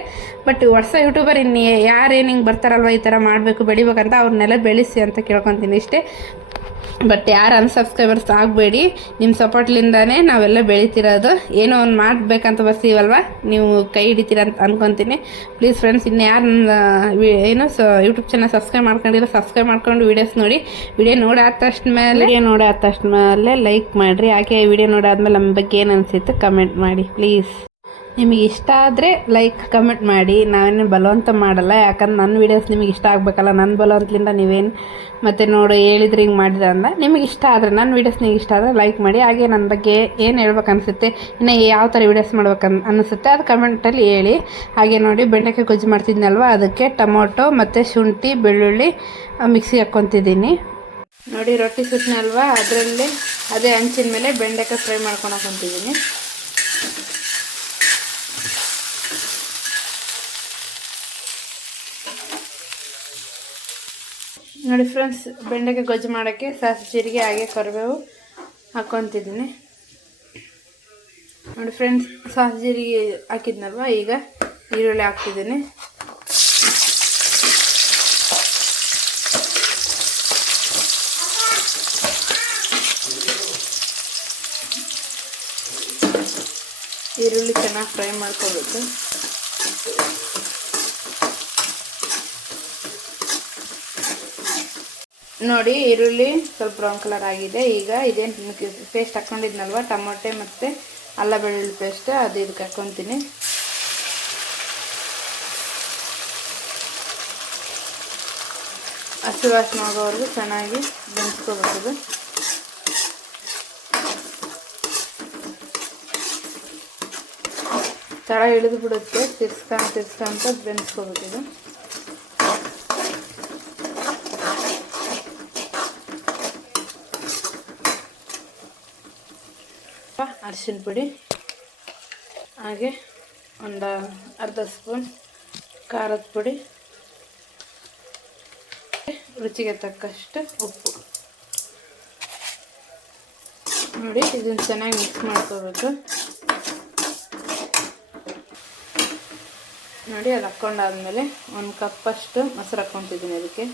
ಬಟ್ ಹೊಸ ಯೂಟ್ಯೂಬರ್ ಇನ್ನು ಯಾರೇನು ಹಿಂಗೆ ಬರ್ತಾರಲ್ವ ಈ ಥರ ಮಾಡಬೇಕು, ಬೆಳಿಬೇಕಂತ ಅವ್ರನ್ನೆಲ್ಲ ಬೆಳೆಸಿ ಅಂತ ಕೇಳ್ಕೊತೀನಿ ಇಷ್ಟೇ. ಬಟ್ ಯಾರು ಅನ್ಸಬ್ಸ್ಕ್ರೈಬರ್ಸ್ ಆಗಬೇಡಿ. ನಿಮ್ಮ ಸಪೋರ್ಟ್ಲಿಂದಾನೇ ನಾವೆಲ್ಲ ಬೆಳಿತಿರೋದು. ಏನೋ ಒಂದು ಮಾಡಬೇಕಂತ ಬರ್ತೀವಲ್ವ ನೀವು ಕೈ ಹಿಡಿತೀರ ಅಂತ ಅನ್ಕೊತೀನಿ. ಪ್ಲೀಸ್ ಫ್ರೆಂಡ್ಸ್ ಇನ್ನು ಯಾರು ಏನು, ಸ ಯೂಟ್ಯೂಬ್ ಚಾನಲ್ ಸಬ್ಸ್ಕ್ರೈಬ್ ಮಾಡ್ಕೊಂಡಿಲ್ಲ ಸಬ್ಸ್ಕ್ರೈಬ್ ಮಾಡ್ಕೊಂಡು ವೀಡಿಯೋಸ್ ನೋಡಿ. ವಿಡಿಯೋ ನೋಡಿ ಆದ ತಕ್ಷಣ ಮೇಲೆ ವಿಡಿಯೋ ನೋಡಿ ಆದ ತಕ್ಷಣ ಮೇಲೆ ಲೈಕ್ ಮಾಡಿರಿ. ಯಾಕೆ ವಿಡಿಯೋ ನೋಡಾದ್ಮೇಲೆ ನಮ್ಮ ಬಗ್ಗೆ ಏನು ಅನಿಸಿತ್ತು ಕಮೆಂಟ್ ಮಾಡಿ ಪ್ಲೀಸ್ ನಿಮಗೆ ಇಷ್ಟ ಆದರೆ ಲೈಕ್ ಕಮೆಂಟ್ ಮಾಡಿ. ನಾವೇನು ಬಲವಂತ ಮಾಡಲ್ಲ, ಯಾಕಂದ್ರೆ ನನ್ನ ವೀಡಿಯೋಸ್ ನಿಮಗೆ ಇಷ್ಟ ಆಗಬೇಕಲ್ಲ ನನ್ನ ಬಲವಂತದಿಂದ ನೀವೇನು ಮತ್ತು ನೋಡು ಹೇಳಿದ್ರೆ ಹಿಂಗೆ ಮಾಡಿದ ಅಂದ. ನಿಮಗೆ ಇಷ್ಟ ಆದರೆ ನನ್ನ ವೀಡಿಯೋಸ್ ನಿಮಗೆ ಇಷ್ಟ ಆದರೆ ಲೈಕ್ ಮಾಡಿ. ಹಾಗೆ ನನ್ನ ಬಗ್ಗೆ ಏನು ಹೇಳ್ಬೇಕು ಅನಿಸುತ್ತೆ, ಇನ್ನು ಯಾವ ಥರ ವೀಡಿಯೋಸ್ ಮಾಡ್ಬೇಕು ಅನ್, ಅನಿಸುತ್ತೆ ಅದು ಕಮೆಂಟಲ್ಲಿ ಹೇಳಿ. ಹಾಗೆ ನೋಡಿ, ಬೆಂಡೆಕಾಯಿ ಗೊಜ್ಜು ಮಾಡ್ತಿದ್ನಲ್ವ, ಅದಕ್ಕೆ ಟೊಮೊಟೊ ಮತ್ತು ಶುಂಠಿ, ಬೆಳ್ಳುಳ್ಳಿ ಮಿಕ್ಸಿ ಹಾಕ್ಕೊತಿದ್ದೀನಿ. ನೋಡಿ, ರೊಟ್ಟಿ ಸುತ್ತನಲ್ವಾ ಅದರಲ್ಲಿ ಅದೇ ಹಂಚಿನ ಮೇಲೆ ಬೆಂಡೆಕಾಯಿ ಫ್ರೈ ಮಾಡ್ಕೊಂಡು ಹಾಕೊತಿದ್ದೀನಿ ನೋಡಿ ಫ್ರೆಂಡ್ಸ್ ಬೆಂಡೆಗೆ ಗೊಜ್ಜು ಮಾಡೋಕ್ಕೆ ಸಾಸಿ ಜೀರಿಗೆ ಹಾಗೆ ಕರಿಬೇವು ಹಾಕ್ಕೊತಿದ್ದೀನಿ. ನೋಡಿ ಫ್ರೆಂಡ್ಸ್, ಸಾಸಿವೆ ಜೀರಿಗೆ ಹಾಕಿದ್ನಲ್ವ? ಈಗ ಈರುಳ್ಳಿ ಹಾಕ್ತಿದ್ದೀನಿ. ಈರುಳ್ಳಿ ಚೆನ್ನಾಗಿ ಫ್ರೈ ಮಾಡ್ಕೋಬೇಕು. ನೋಡಿ ಈರುಳ್ಳಿ ಸ್ವಲ್ಪ ಬ್ರೌನ್ ಕಲರ್ ಆಗಿದೆ. ಈಗ ಇದೇನು ಪೇಸ್ಟ್ ಹಾಕ್ಕೊಂಡಿದ್ನಲ್ವ ಟೊಮೊಟೆ ಮತ್ತು ಅಲ್ಲ ಬೆಳ್ಳುಳ್ಳಿ ಪೇಸ್ಟ್ ಅದು ಇದಕ್ಕೆ ಹಾಕ್ಕೊತೀನಿ ಹಸಿ ವಾಸನೆ ಆಗೋವರೆಗೂ ಚೆನ್ನಾಗಿ ಬೆಂಚ್ಕೋಬೇಕು ತಳ ಇಳಿದು ಬಿಡುತ್ತೆ ತಿರ್ಸ್ಕೊಂಡು ತಿರ್ಸ್ಕೊಂತ ಬೆಂಚ್ಕೋಬೇಕು ಅರಿಶಿನ ಪುಡಿ, ಹಾಗೆ ಒಂದು ಅರ್ಧ ಸ್ಪೂನ್ ಖಾರದ ಪುಡಿ, ರುಚಿಗೆ ತಕ್ಕಷ್ಟು ಉಪ್ಪು. ನೋಡಿ, ಇದನ್ನ ಚೆನ್ನಾಗಿ ಮಿಕ್ಸ್ ಮಾಡ್ಕೋಬೇಕು. ನೋಡಿ, ಅದು ಹಾಕ್ಕೊಂಡಾದ್ಮೇಲೆ ಒಂದು ಕಪ್ಪಷ್ಟು ಮೊಸರು ಹಾಕ್ಕೊತಿದ್ದೀನಿ ಅದಕ್ಕೆ.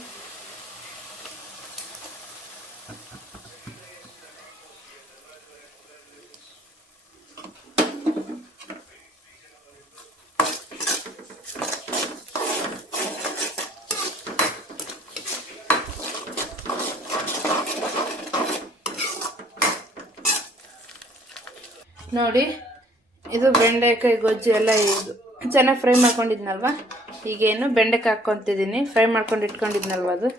ಬೆಂಡೆಕಾಯಿ ಗೊಜ್ಜು ಎಲ್ಲ ಇದು ಚೆನ್ನಾಗಿ ಫ್ರೈ ಮಾಡ್ಕೊಂಡಿದ್ನಲ್ವ? ಈಗೇನು ಬೆಂಡೆಕಾಯಿ ಹಾಕ್ಕೊತಿದ್ದೀನಿ. ಫ್ರೈ ಮಾಡ್ಕೊಂಡು ಇಟ್ಕೊಂಡಿದ್ನಲ್ವ ಅದು?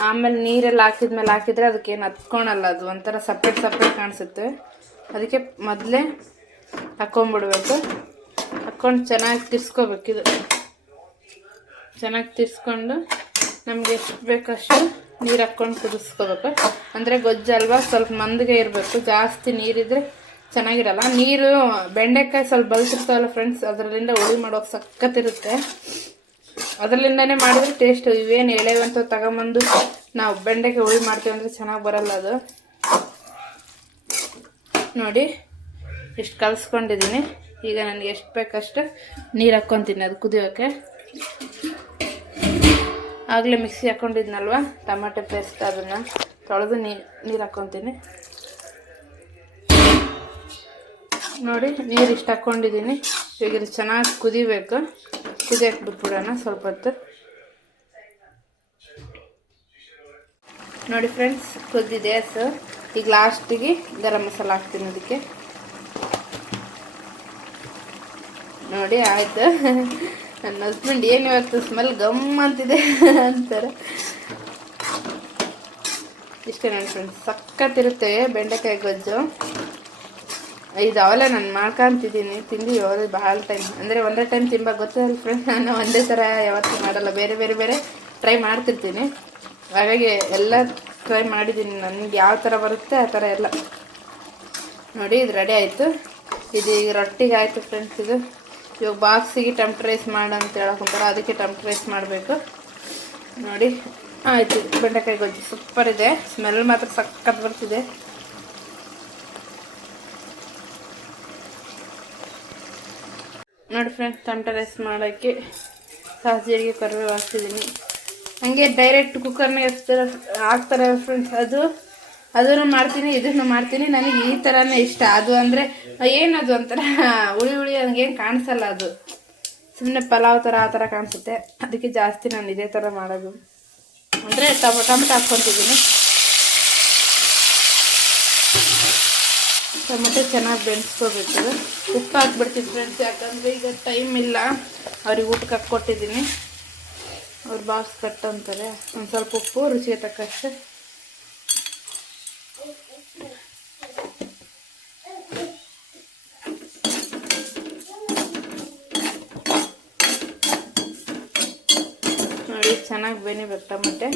ಆಮೇಲೆ ನೀರೆಲ್ಲ ಹಾಕಿದ್ಮೇಲೆ ಹಾಕಿದ್ರೆ ಅದಕ್ಕೇನು ಹತ್ಕೊಳಲ್ಲ ಅದು. ಒಂಥರ ಸಪ್ರೇಟ್ ಸಪ್ರೇಟ್ ಕಾಣಿಸುತ್ತೆ. ಅದಕ್ಕೆ ಮೊದಲೇ ಹಾಕ್ಕೊಂಬಿಡ್ಬೇಕು. ಹಾಕ್ಕೊಂಡು ಚೆನ್ನಾಗಿ ತಿರ್ಸ್ಕೋಬೇಕು ಇದು. ಚೆನ್ನಾಗಿ ತಿರ್ಸ್ಕೊಂಡು ನಮ್ಗೆ ಎಷ್ಟು ಬೇಕಷ್ಟು ನೀರು ಹಾಕ್ಕೊಂಡು ಕುದಿಸ್ಕೋಬೇಕು. ಅಂದರೆ ಗೊಜ್ಜಲ್ವಾ ಸ್ವಲ್ಪ ಮಂದಿಗೆ ಇರಬೇಕು. ಜಾಸ್ತಿ ನೀರಿದ್ರೆ ಚೆನ್ನಾಗಿರಲ್ಲ. ನೀರು, ಬೆಂಡೆಕಾಯಿ ಸ್ವಲ್ಪ ಬಳಸಿರ್ತಾವಲ್ಲ ಫ್ರೆಂಡ್ಸ್ ಅದರಲ್ಲಿಂದ ಹುಳಿ ಮಾಡೋಕೆ ಸಖತ್ತಿರುತ್ತೆ. ಅದರಲ್ಲಿಂದನೇ ಮಾಡಿದ್ರೆ ಟೇಸ್ಟ್ ಇವೇನು ಎಳೆವಂತ ತಗೊಂಬಂದು ನಾವು ಬೆಂಡೆಕಾಯಿ ಹುಳಿ ಮಾಡ್ತೀವಿ ಅಂದರೆ ಚೆನ್ನಾಗಿ ಬರಲ್ಲ ಅದು. ನೋಡಿ, ಇಷ್ಟು ಕಲಿಸ್ಕೊಂಡಿದ್ದೀನಿ ಈಗ ನನಗೆ ಎಷ್ಟು ಬೇಕಷ್ಟು ನೀರು ಹಾಕ್ಕೊತೀನಿ ಅದು ಕುದಿಯೋಕ್ಕೆ ಆಗಲೇ ಮಿಕ್ಸಿ ಹಾಕ್ಕೊಂಡಿದ್ನಲ್ವ ಟಮಾಟೆ ಪೇಸ್ಟ್ ಅದನ್ನು ತೊಳೆದು ನೀರು ಹಾಕ್ಕೊತೀನಿ. ನೋಡಿ ನೀರು ಇಷ್ಟು ಹಾಕ್ಕೊಂಡಿದ್ದೀನಿ ಈಗ ಇದು ಚೆನ್ನಾಗಿ ಕುದಿಬೇಕು. ಕುದಿಯಕ್ಕೆ ಬಿಟ್ಬಿಡೋಣ ಸ್ವಲ್ಪ ಹೊತ್ತು. ನೋಡಿ ಫ್ರೆಂಡ್ಸ್, ಕುದ್ದಿದೆ ಸರ್ ಈಗ ಲಾಸ್ಟಿಗೆ ಗರಂ ಮಸಾಲ ಹಾಕ್ತೀನಿ ಅದಕ್ಕೆ. ನೋಡಿ, ಆಯಿತು. ನನ್ನ ಹಸ್ಬೆಂಡ್ ಏನು ಇವತ್ತು ಸ್ಮೆಲ್ ಗಮ್ ಅಂತಿದೆ ಅಂತಾರೆ. ಇಷ್ಟೇ ನೋಡಿ ಫ್ರೆಂಡ್ಸ್ ಸಖತ್ತಿರುತ್ತೆ ಬೆಂಡೆಕಾಯಿ ಗೊಜ್ಜು. ಇದು ಅವಲೆ ನಾನು ಮಾಡ್ಕೊಂತಿದ್ದೀನಿ. ತಿಂದು ಯಾವಾಗ ಭಾಳ ಟೈಮ್ ಅಂದರೆ ಒಂದೇ ಟೈಮ್ ತಿಂಬ ಗೊತ್ತಲ್ಲ ಫ್ರೆಂಡ್ ನಾನು ಒಂದೇ ಥರ ಯಾವತ್ತೂ ಮಾಡಲ್ಲ. ಬೇರೆ ಬೇರೆ ಬೇರೆ ಟ್ರೈ ಮಾಡ್ತಿರ್ತೀನಿ. ಹಾಗಾಗಿ ಎಲ್ಲ ಟ್ರೈ ಮಾಡಿದ್ದೀನಿ. ನನಗೆ ಯಾವ ಥರ ಬರುತ್ತೆ ಆ ಥರ ಎಲ್ಲ. ನೋಡಿ, ಇದು ರೆಡಿ ಆಯಿತು. ಇದು ಈಗ ರೊಟ್ಟಿಗೆ ಆಯಿತು ಫ್ರೆಂಡ್ಸ್ ಇದು. ಇವಾಗ ಬಾಕ್ಸಿಗೆ ಟಮ್ಟ್ ರೈಸ್ ಮಾಡು ಅಂತ ಹೇಳೋಕೊಂತಾರೆ ಅದಕ್ಕೆ ಟಮ್ಟ್ ರೈಸ್ ಮಾಡಬೇಕು. ನೋಡಿ, ಆಯಿತು. ಬೆಂಡೆಕಾಯಿ ಗೊಜ್ಜು. ಸೂಪರ್ ಇದೆ. ಸ್ಮೆಲ್ ಮಾತ್ರ ಸಖತ್ ಬರ್ತಿದೆ. ನೋಡಿ ಫ್ರೆಂಡ್ಸ್ ಟೊಮೆಟೊ ರೈಸ್ ಮಾಡೋಕ್ಕೆ ಸಾಸಿಗೆ ಕರಿಬೇವು ಹಾಕ್ತಿದ್ದೀನಿ ಹಂಗೆ ಡೈರೆಕ್ಟ್ ಕುಕ್ಕರ್ನಾಗ ಎಷ್ಟು ಹಾಕ್ತಾರೆ ಫ್ರೆಂಡ್ಸ್ ಅದು, ಅದನ್ನು ಮಾಡ್ತೀನಿ, ಇದನ್ನು ಮಾಡ್ತೀನಿ. ನನಗೆ ಈ ಥರನೇ ಇಷ್ಟ. ಅದು ಅಂದರೆ, ಏನದು ಒಂಥರ ಹುಳಿ ಹುಳಿ ನನಗೇನು ಕಾಣಿಸಲ್ಲ ಅದು. ಸುಮ್ಮನೆ ಪಲಾವ್ ಥರ ಆ ಥರ ಕಾಣಿಸುತ್ತೆ. ಅದಕ್ಕೆ ಜಾಸ್ತಿ ನಾನು ಇದೇ ಥರ ಮಾಡೋದು. ಅಂದರೆ ಟಮ ಟೊಮೆಟೊ ಹಾಕ್ಕೊತಿದ್ದೀನಿ. ಟೊಮೆಟೊ ಚೆನ್ನಾಗಿ ಬೆಳೆಸ್ಕೋಬೇಕು ಉಪ್ಪು ಹಾಕ್ಬಿಡ್ತೀನಿ ಫ್ರೆಂಡ್ಸ್ ಯಾಕಂದರೆ ಈಗ ಟೈಮ್ ಇಲ್ಲ. ಅವ್ರಿಗೆ ಊಟಕ್ಕೆ ಹಾಕ್ಕೊಟ್ಟಿದ್ದೀನಿ. ಅವ್ರು ಬಾಕ್ಸ್ ಕಟ್ ಅಂತಾರೆ. ಒಂದು ಸ್ವಲ್ಪ ಉಪ್ಪು ರುಚಿಗೆ ತಕ್ಕಷ್ಟು. ನೋಡಿ, ಚೆನ್ನಾಗಿ ಬೆನಿಬೇಕು ಟೊಮೆಟೆ.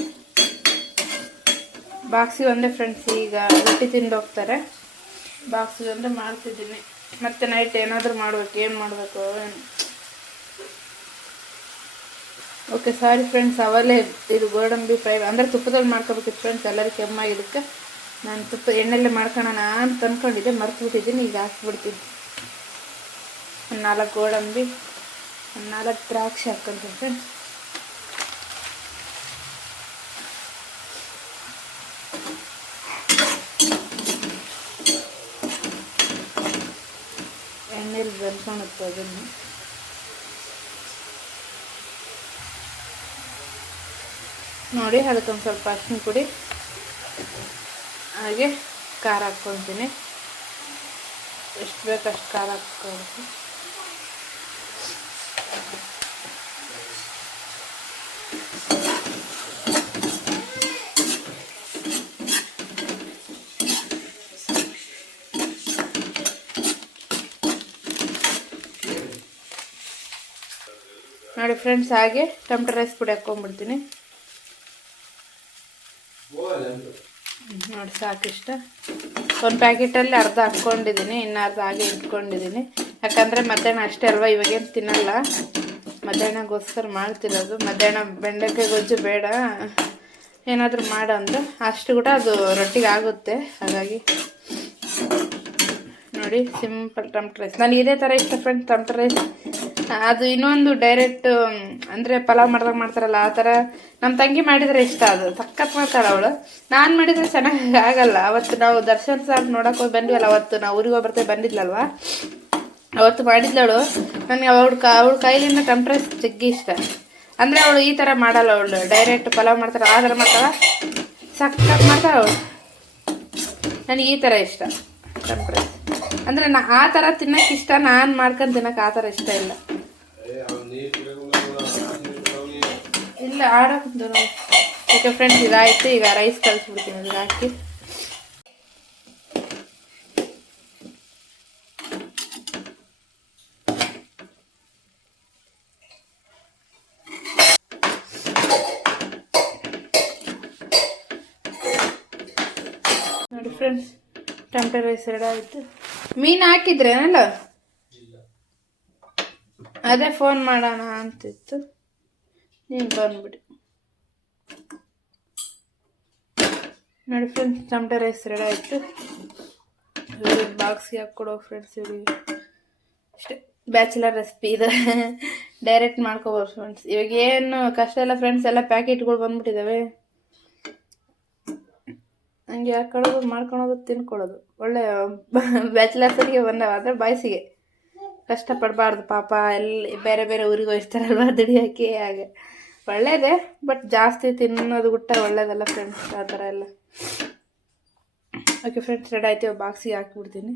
ಬಾಕ್ಸಿಗೆ ಒಂದೇ ಫ್ರೆಂಡ್ಸ್ ಈಗ ರೊಟ್ಟಿ ತಿಂದು ಹೋಗ್ತಾರೆ. ಬಾಕ್ಸಿಗೆ ಅಂದರೆ ಮಾಡ್ತಿದ್ದೀನಿ. ಮತ್ತೆ ನೈಟ್ ಏನಾದರೂ ಮಾಡ್ಬೇಕು, ಏನು ಮಾಡಬೇಕು? ಓಕೆ ಸಾರಿ ಫ್ರೆಂಡ್ಸ್ ಅವಲೇ ಇದು ಗೋಡಂಬಿ ಫ್ರೈ ಅಂದರೆ ತುಪ್ಪದಲ್ಲಿ ಮಾಡ್ಕೋಬೇಕಿತ್ತು ಫ್ರೆಂಡ್ಸ್ ಎಲ್ಲರಿಗೂ ಕೆಮ್ಮಾಗಿದ್ದಕ್ಕೆ ನಾನು ತುಪ್ಪ ಎಣ್ಣೆಲ್ಲೇ ಮಾಡ್ಕೊಳ್ಳೋಣ ಅಂತ ಅಂದ್ಕೊಂಡಿದ್ದೆ ಮರ್ತ್ಬಿಟ್ಟಿದ್ದೀನಿ, ಈಗ ಹಾಕ್ಬಿಡ್ತಿದ್ದೆ ನಾಲ್ಕು ಗೋಡಂಬಿ ನಾಲ್ಕು ದ್ರಾಕ್ಷಿ ಹಾಕ್ಕೊಂತೀನಿ ಫ್ರೆಂಡ್ಸ್ ಬೆಳ್ಕೊಳುತ್ತೆ ಅದನ್ನು. ನೋಡಿ ಅದಕ್ಕೊಂದು ಸ್ವಲ್ಪ ಅರ್ಶಿನ ಪುಡಿ ಹಾಗೆ ಖಾರ ಹಾಕ್ಕೊತೀನಿ ಎಷ್ಟು ಬೇಕು ಖಾರ ಹಾಕ್ಕೊಬೇಕು ನೋಡಿ ಫ್ರೆಂಡ್ಸ್ ಹಾಗೆ ಟೊಮೆಟೊ ರೈಸ್ ಪುಡಿ ಹಾಕ್ಕೊಂಡ್ಬಿಡ್ತೀನಿ. ನೋಡಿ ಸಾಕಿಷ್ಟ. ಒಂದು ಪ್ಯಾಕೆಟಲ್ಲಿ ಅರ್ಧ ಹಾಕ್ಕೊಂಡಿದ್ದೀನಿ, ಇನ್ನು ಅರ್ಧ ಹಾಗೆ ಇಟ್ಕೊಂಡಿದ್ದೀನಿ. ಯಾಕಂದರೆ ಮಧ್ಯಾಹ್ನ ಅಷ್ಟೇ ಅಲ್ವಾ, ಇವಾಗೇನು ತಿನ್ನಲ್ಲ. ಮಧ್ಯಾಹ್ನಗೋಸ್ಕರ ಮಾಡ್ತಿರೋದು. ಮಧ್ಯಾಹ್ನ ಬೆಂಡೆಕಾಯಿ ಗೊಜ್ಜು ಬೇಡ. ಏನಾದರೂ ಮಾಡೋ ಅಂದ್ರೆ ಅಷ್ಟು ಕೂಡ ಅದು ರೊಟ್ಟಿಗೆ ಆಗುತ್ತೆ, ಹಾಗಾಗಿ. ನೋಡಿ, ಸಿಂಪಲ್ ಟೊಮೆಟೊ ರೈಸ್ ನಾನು ಇದೇ ಥರ ಇಷ್ಟ ಫ್ರೆಂಡ್ ಟೊಮೆಟೊ ರೈಸ್ ಅದು ಇನ್ನೊಂದು ಡೈರೆಕ್ಟ್ ಅಂದರೆ ಪಲಾವ್ ಮಾಡ್ದಾಗ ಮಾಡ್ತಾರಲ್ಲ, ಆ ಥರ ನಮ್ಮ ತಂಗಿ ಮಾಡಿದರೆ ಇಷ್ಟ ಅದು. ಸಖತ್ ಮಾಡ್ತಾಳೆ ಅವಳು. ನಾನು ಮಾಡಿದರೆ ಚೆನ್ನಾಗಿ ಆಗಲ್ಲ. ಅವತ್ತು ನಾವು ದರ್ಶನ್ ಸಾರ್ ನೋಡಕ್ಕೆ ಹೋಗಿ ಬಂದ್ವಲ್ಲ, ಅವತ್ತು ನಾವು ಊರಿಗೆ ಹೋಗಿ ಬರ್ತೇವೆ ಬಂದಿದ್ಲಲ್ವಾ? ಅವತ್ತು ಮಾಡಿದ್ಲವಳು. ನನಗೆ ಅವಳು ಕ, ಅವಳ ಕೈಲಿಂದ ಕಂಪ್ರೆಸ್ ರೈಸ್ ಜಗ್ಗಿ ಇಷ್ಟ. ಅಂದರೆ ಅವಳು ಈ ಥರ ಮಾಡಲ್ಲ ಅವಳು. ಡೈರೆಕ್ಟ್ ಪಲಾವ್ ಮಾಡ್ತಾಳೆ, ಆ ಥರ ಮಾಡ್ತಾಳ? ಸಖತ್ ಮಾಡ್ತಾಳೆ ಅವಳು. ನನಗೆ ಈ ಥರ ಇಷ್ಟ ಟೊಮೆಟೊ ರೈಸ್ ಅಂದರೆ ನಾ ಆ ಥರ ತಿನ್ನಕ್ಕೆ ಇಷ್ಟ ನಾನು ಮಾಡ್ಕೊಂಡು ದಿನಕ್ಕೆ ಆ ಥರ ಇಷ್ಟ ಇಲ್ಲ. ಇಲ್ಲ ಆಡಕ್ಕೆ ಓಕೆ ಫ್ರೆಂಡ್ಸ್ ಇದಾಯ್ತು. ಈಗ ರೈಸ್ ಕಲಿಸ್ಬಿಡ್ತೀನಿ ಅದಕ್ಕೆ ಹಾಕಿ. ನೋಡಿ ಫ್ರೆಂಡ್ಸ್ ಟೊಮೆಟೊ ರೈಸ್ ರೆಡಿ ಆಯಿತು ಮೀನು ಹಾಕಿದ್ರೇನಲ್ಲ? ಅದೇ ಫೋನ್ ಮಾಡೋಣ ಅಂತಿತ್ತು. ನೀನ್ ಬಂದ್ಬಿಡಿ. ನೋಡಿ ಫ್ರೆಂಡ್ಸ್ ಟಮಟೆ ರೈಸ್ ರೆಡಿ ಆಯಿತು. ಬಾಕ್ಸ್ಗೆ ಹಾಕ್ಕೊಡೋ ಫ್ರೆಂಡ್ಸ್ ಇವರಿಗೆ. ಅಷ್ಟೇ ಬ್ಯಾಚುಲರ್ ರೆಸಿಪಿ ಇದೆ. ಡೈರೆಕ್ಟ್ ಮಾಡ್ಕೋಬೋದು ಫ್ರೆಂಡ್ಸ್ ಇವಾಗ ಏನು ಕಷ್ಟ ಎಲ್ಲ ಫ್ರೆಂಡ್ಸ್ ಎಲ್ಲ ಪ್ಯಾಕೆಟ್ಗಳು ಬಂದ್ಬಿಟ್ಟಿದ್ದಾವೆ ಹಂಗೆ ಹಾಕೊಳ್ಳೋದು ಮಾಡ್ಕೊಳೋದು ತಿನ್ಕೊಳ್ಳೋದು ಒಳ್ಳೆ ಬ್ಯಾಚುಲರ್ಸರಿಗೆ ಬಂದವ ಅಂದರೆ ಬಾಯ್ಸಿಗೆ. ಕಷ್ಟಪಡಬಾರ್ದು ಪಾಪ, ಎಲ್ಲಿ, ಬೇರೆ ಬೇರೆ ಊರಿಗೆ ಹೋಗ್ತಾರಲ್ವ ದುಡಿಯೋಕ್ಕೆ, ಹಾಗೆ. ಒಳ್ಳೇದೇ ಬಟ್ ಜಾಸ್ತಿ ತಿನ್ನೋದು ಗುಟ್ಟ ಒಳ್ಳೇದಲ್ಲ ಫ್ರೆಂಡ್ಸ್ ಆ ಥರ ಎಲ್ಲ. ಓಕೆ ಫ್ರೆಂಡ್ಸ್ ರೆಡಿ ಆಯ್ತು, ಬಾಕ್ಸಿಗೆ ಹಾಕಿಬಿಡ್ತೀನಿ.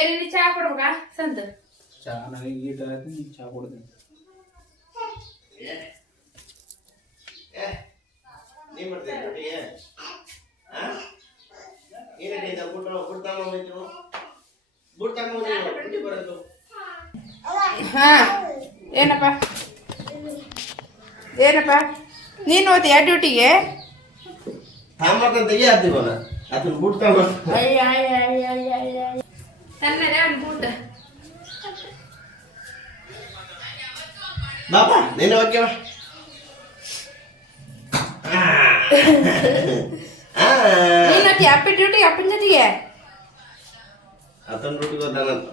ಏನಿ ಚಾ ಕೊಡ್ಬೇಕಾ? ಸಂತ? ಚಾ ನನಗೆ ಗೀಟ ಆಯ್ತು ನೀನು ಚಾ ಕೊಡ್ತೀನಿ ಹಾ ಏನಪ್ಪ? ಏನಪ್ಪ? ನೀನು ಓದ್ತೀಯ ಡ್ಯೂಟಿಗೆ? ತಾಮರ್ತ ತೆಗಿ ಹಾಕ್ತೀವಲ್ಲ ಅದನ್ನ ಬುಟ್ಟ ತಗೊಂಡು ತನ್ನದೇ ಒಂದು ಬೂಟ್ ಬಾಪ ನೀನು ಓಕೆ ನೀನು ಓದ್ತೀಯ ಅಪ್ಪಿ ಡ್ಯೂಟಿಗೆ ಅಪ್ಪನ ಜೊತೆಗೆ ಆತನ ಡ್ಯೂಟಿಗೆ ಹೋದಾನಂತ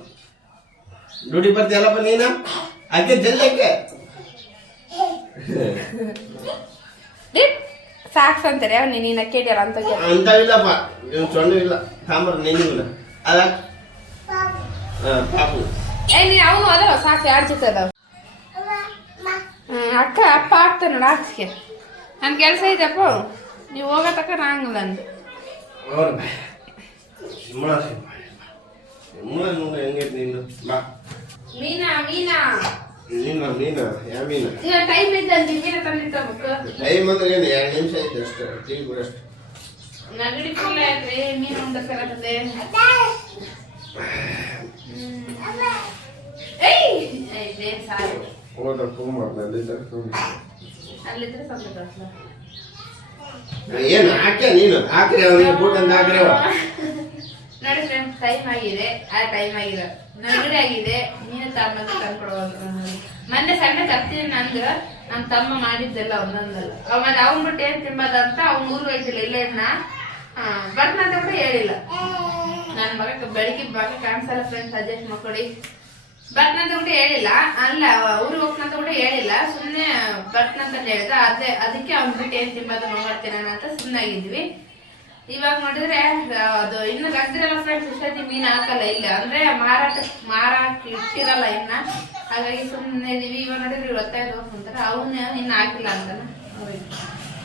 ಡ್ಯೂಟಿ ಬರ್ತೀಯಲ್ಲಪ್ಪ ನೀನು ಅದೇ ಜಲ್ದಕ್ಕೆ ಸಾಕ್ಸ್ ಅಂತಾರೆ ಅವ್ನು ನೀನು ಕೇಳಿಯಲ್ಲ ಅಂತ ಅಂತ ಇಲ್ಲಪ್ಪ ಇವ್ನು ಸೊಳ್ಳೆ ಇಲ್ಲ ತಾಂಬರ್ ನೆನಿಲ್ಲ ಅದ ಪಾಪು ಏ ನೀನು ಅವನು ಅದಾವ ಸಾಕ್ಸ್ ಎರಡು ಜೊತೆ ಅದಾವ? ಹ್ಮ್, ಅಕ್ಕ ಅಪ್ಪ ಆಗ್ತಾನೆ ನೋಡು ಹಾಕ್ಸ್ಕೆ ನನ್ನ ಕೆಲಸ ಇದೆಪ್ಪ ನೀವು ಹೋಗೋ ತಕ್ಕ ನಾಂಗಿಲ್ಲ ಅಂದು ಮೀನಾ ಮೀನಾ. ಮೀನಾ ಮೀನಾ ಮೀನ? ಈಗ ಟೈಮ್ ಇದ್ದಲ್ಲಿ ಮೀನ ತಂದಿಟ್ಟ ಟೈಮ್ ಅಂದ್ರೆ ಏನು ಎರಡು ನಿಮಿಷ ಐತೆ ಅಷ್ಟೇ ಟೀ ಅಷ್ಟೇ. ನಗಡಿ ಫುಲ್ ಆಯ್ತ್ರಿ ಮೀನು ಉಂಡ ಏನು ಹಾಕ್ಯ ನೀನು? ಹಾಕ್ರಿ ಬೂಟ್ ಅಂತ ಹಾಕ್ರಿ ಅವ ಟೈಮ್ ಆಗಿದೆ. ಆ ಟೈಮ್ ಆಗಿದೆ. ನಗಡಿ ಆಗಿದೆ. ನೀನು ತಮ್ಮ ತಂದ್ಕೊಡುವಾಗ ಮೊನ್ನೆ ಸಣ್ಣ ತರ್ತೀನಿ ಅಂದ್ರೆ ನಮ್ಮ ತಮ್ಮ ಮಾಡಿದ್ದೆಲ್ಲ ಒಂದೊಂದಲ್ಲ. ಮತ್ತೆ ಅವ್ನ್ ಬಿಟ್ಟು ಏನ್ ತಿಂಬದಂತ ಅವ್ನ ಊರು ಹೋಯ್ತಿಲ್ಲ. ಇಲ್ಲ ಬರ್ನಂತ ಕೂಡ ಹೇಳಿಲ್ಲ. ನನ್ನ ಮಗ ಬೆಳಿಗ್ಗೆ ಮಗ ಕಾಣಿಸಲ್ಲ ಫ್ರೆಂಡ್ಸ್ ಸಜೆಸ್ಟ್ ಮಾಡ್ಕೊಡಿ. ಬರ್ತ್ನಂತ ಕೂಡ ಹೇಳಿಲ್ಲ. ಅಲ್ಲ ಊರಿಗೆ ಹೋಗ್ನಂತ ಕೂಡ ಹೇಳಿಲ್ಲ. ಸುಮ್ಮನೆ ಬರ್ತ್ನಂತ ಹೇಳಿದ. ಅದೇ ಅದಕ್ಕೆ ಅವ್ನ ಬಿಟ್ಟು ಏನು ತಿಂಬದು ಮಾಡ್ತೀನ ಅಂತ ಸುಮ್ಮನಾಗಿದ್ವಿ ಇವಾಗ ನೋಡಿದ್ರೆ ಅದು ಇನ್ನು ಗದ್ದಿರಲ್ಲ ಫ್ರೆಂಡ್ಸ್ ಇಷ್ಟೊತ್ತಿ ಮೀನು ಹಾಕಲ್ಲ ಇಲ್ಲ ಅಂದ್ರೆ ಮಾರಾಟ ಮಾರಾಟ ಇಟ್ಟಿರಲ್ಲ ಇನ್ನ. ಹಾಗಾಗಿ ಸುಮ್ಮನೆ ಇದೀವಿ. ಇವಾಗ ನೋಡಿದ್ರೆ ಗೊತ್ತಾಯ್ತು ಹೋಗ್ತಾರೆ ಅವನ್ನ ಇನ್ನು ಹಾಕಿಲ್ಲ ಅಂತಾನ.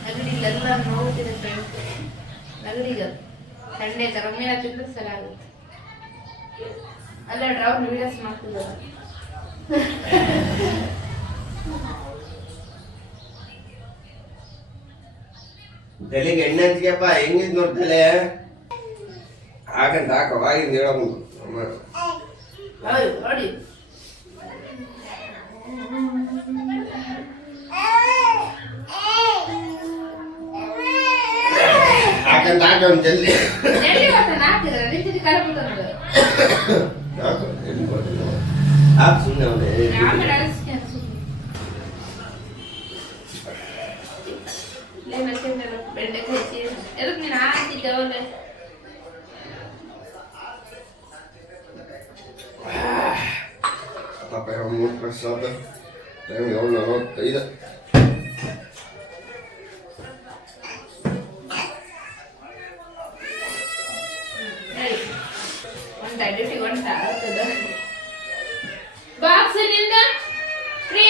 ಅದ್ರಲ್ಲಿ ಇಲ್ಲೆಲ್ಲ ನೋಡ್ತಿದೆ ಫ್ರೆಂಡ್ಸ್ ನಗಡಿಗೆ ಸಂಡೇ ಥರ ಮೀನ ತಿಂದ್ರೆ ಸರಿ ಆಗುತ್ತೆ. ಅಲ್ಲ ಡ್ರಾವ್ ವೀಡಿಯೋಸ್ ಮಾಡ್ತಿದ್ದಾರೆ. ತಲೆಗೆ ಎಣ್ಣೆ ಹಚ್ಚಿಯಪ್ಪ ಹೆಂಗಿದ್ ನೋಡ್ತಲೆ ಆಗಂತ ಹಾಗಂತ ಹಾಕ ಹೇಳಮ್ಮ ಹೌದು ನೋಡಿ. ಹಾಕಂತ ಹಾಕ ಒಂದು ಜಲ್ದಿ ಎಲ್ಲಿ ಗೊತ್ತಾ ನಾಲ್ಕು ನಿಂತಿದ್ದು ಕರಬಿಟ್ಟು ಒಂದು ಹಾಕು ಎಲ್ಲಿ ಗೊತ್ತಿಲ್ಲ ಹಾಕು ಸುಮ್ಮನೆ ಅವನೇ ಬೆಂಡೆಕಾಯಿ ಎದಕ್ಕೆ ನೀನು ಹಾಕಿದ್ದೆ ಅವನೇ Tá pegando muito pesado. Tem um leão na nota ainda. Box நின்று ட்ரே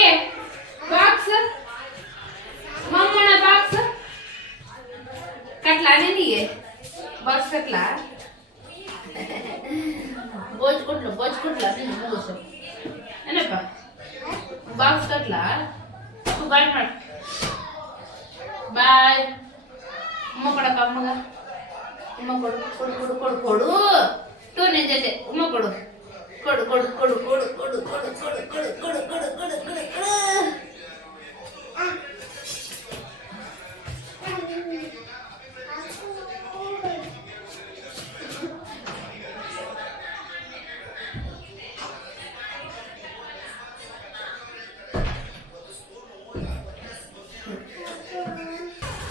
பாக்ஸ் மம்மன பாக்ஸ் கட்டலா நின்றியே பாக்ஸ் கட்டலா બોજ કોટલો બોજ કોટલા ને મોગો છો એને પા બાક્સ કટલા તું બાય માર બાય મોકડા કામ મગા ಕೊಡು ಕೊಡು ಕೊಡು ಕೊಡು ಕೊಡು ಕೊಡು ಕೊಡು ಕೊಡು ಕೊಡು ಕೊಡು ಕೊಡು ಕೊಡು ಕೊಡು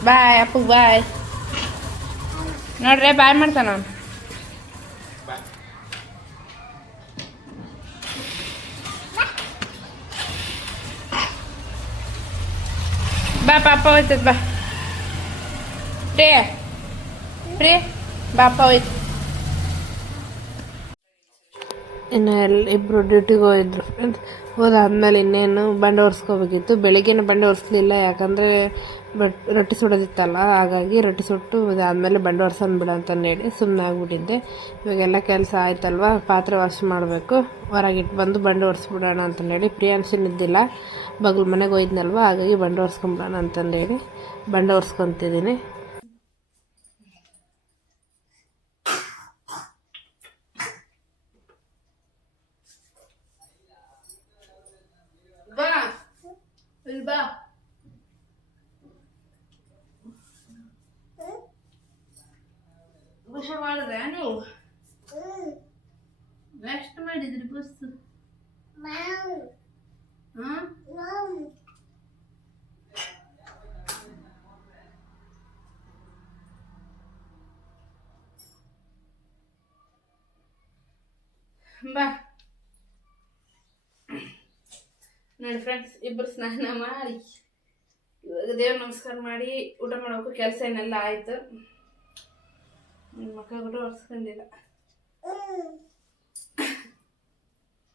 ಬಾಯ್ ಅಪ್ಪು ಬಾಯ್ ನೋಡ್ರಿ ಬಾಯ್ ಮಾಡ್ತಾನ ಬಾ ಪಾಪ ಹೋಯ್ತದ ಬಾ. ಪ್ರೇ ಪ್ರೇ ಬಾಪ ಹೋಯ್ತು. ಇನ್ನು ಎಲ್ಲ ಇಬ್ಬರು ಡ್ಯೂಟಿಗೆ ಹೋಗಿದ್ರು. ಫ್ರೆಂಡ್ಸ್ ಹೋದಾದ್ಮೇಲೆ ಇನ್ನೇನು ಬಂಡೆ ಒರೆಸ್ಕೋಬೇಕಿತ್ತು. ಬೆಳಿಗ್ಗೆನೇ ಬಂಡೆ ಒರೆಸ್ಲಿಲ್ಲ, ಯಾಕಂದರೆ ಬಟ್ ರೊಟ್ಟಿ ಸುಡೋದಿತ್ತಲ್ಲ, ಹಾಗಾಗಿ ರೊಟ್ಟಿ ಸುಟ್ಟು ಅದಾದಮೇಲೆ ಬಂಡೆ ಒರೆಸೋಣ ಬಿಡ ಅಂತ ಹೇಳಿ ಸುಮ್ಮನೆ ಆಗಿಬಿಟ್ಟಿದ್ದೆ. ಇವಾಗೆಲ್ಲ ಕೆಲಸ ಆಯ್ತಲ್ವ, ಪಾತ್ರೆ ವಾಶ್ ಮಾಡಬೇಕು. ಹೊರಗಿಟ್ಟು ಬಂದು ಬಂಡೆ ಒರೆಸ್ಬಿಡೋಣ ಅಂತಂದೇಳಿ ಇದ್ದಿಲ್ಲ ಬಗಲ್ ಮನೆಗೆ ಹೋಯ್ದ್ನಲ್ವ, ಹಾಗಾಗಿ ಬಂಡೆ ಒರೆಸ್ಕೊಂಬಿಡೋಣ ಅಂತಂದೇಳಿ ಬಂಡೆ ಒರೆಸ್ಕೊತಿದ್ದೀನಿ ಬಾ ಇಲ್ಲಿ ಬಾ ಬುಷ ಮಾಡಿದ್ರೆ ನೀವು? ಎಷ್ಟು ಮಾಡಿದ್ರಿ ಬಸ್ ಹಾ? ಬಾ. ನೋಡಿ ಫ್ರೆಂಡ್ಸ್ ಇಬ್ಬರು ಸ್ನಾನ ಮಾಡಿ ಇವಾಗ ದೇವ್ರ ನಮಸ್ಕಾರ ಮಾಡಿ ಊಟ ಮಾಡಬೇಕು ಕೆಲಸ ಏನೆಲ್ಲ ಆಯ್ತು. ನನ್ನ ಮಕ್ಕ ಊಟ ಒರೆಸ್ಕೊಂಡಿಲ್ಲ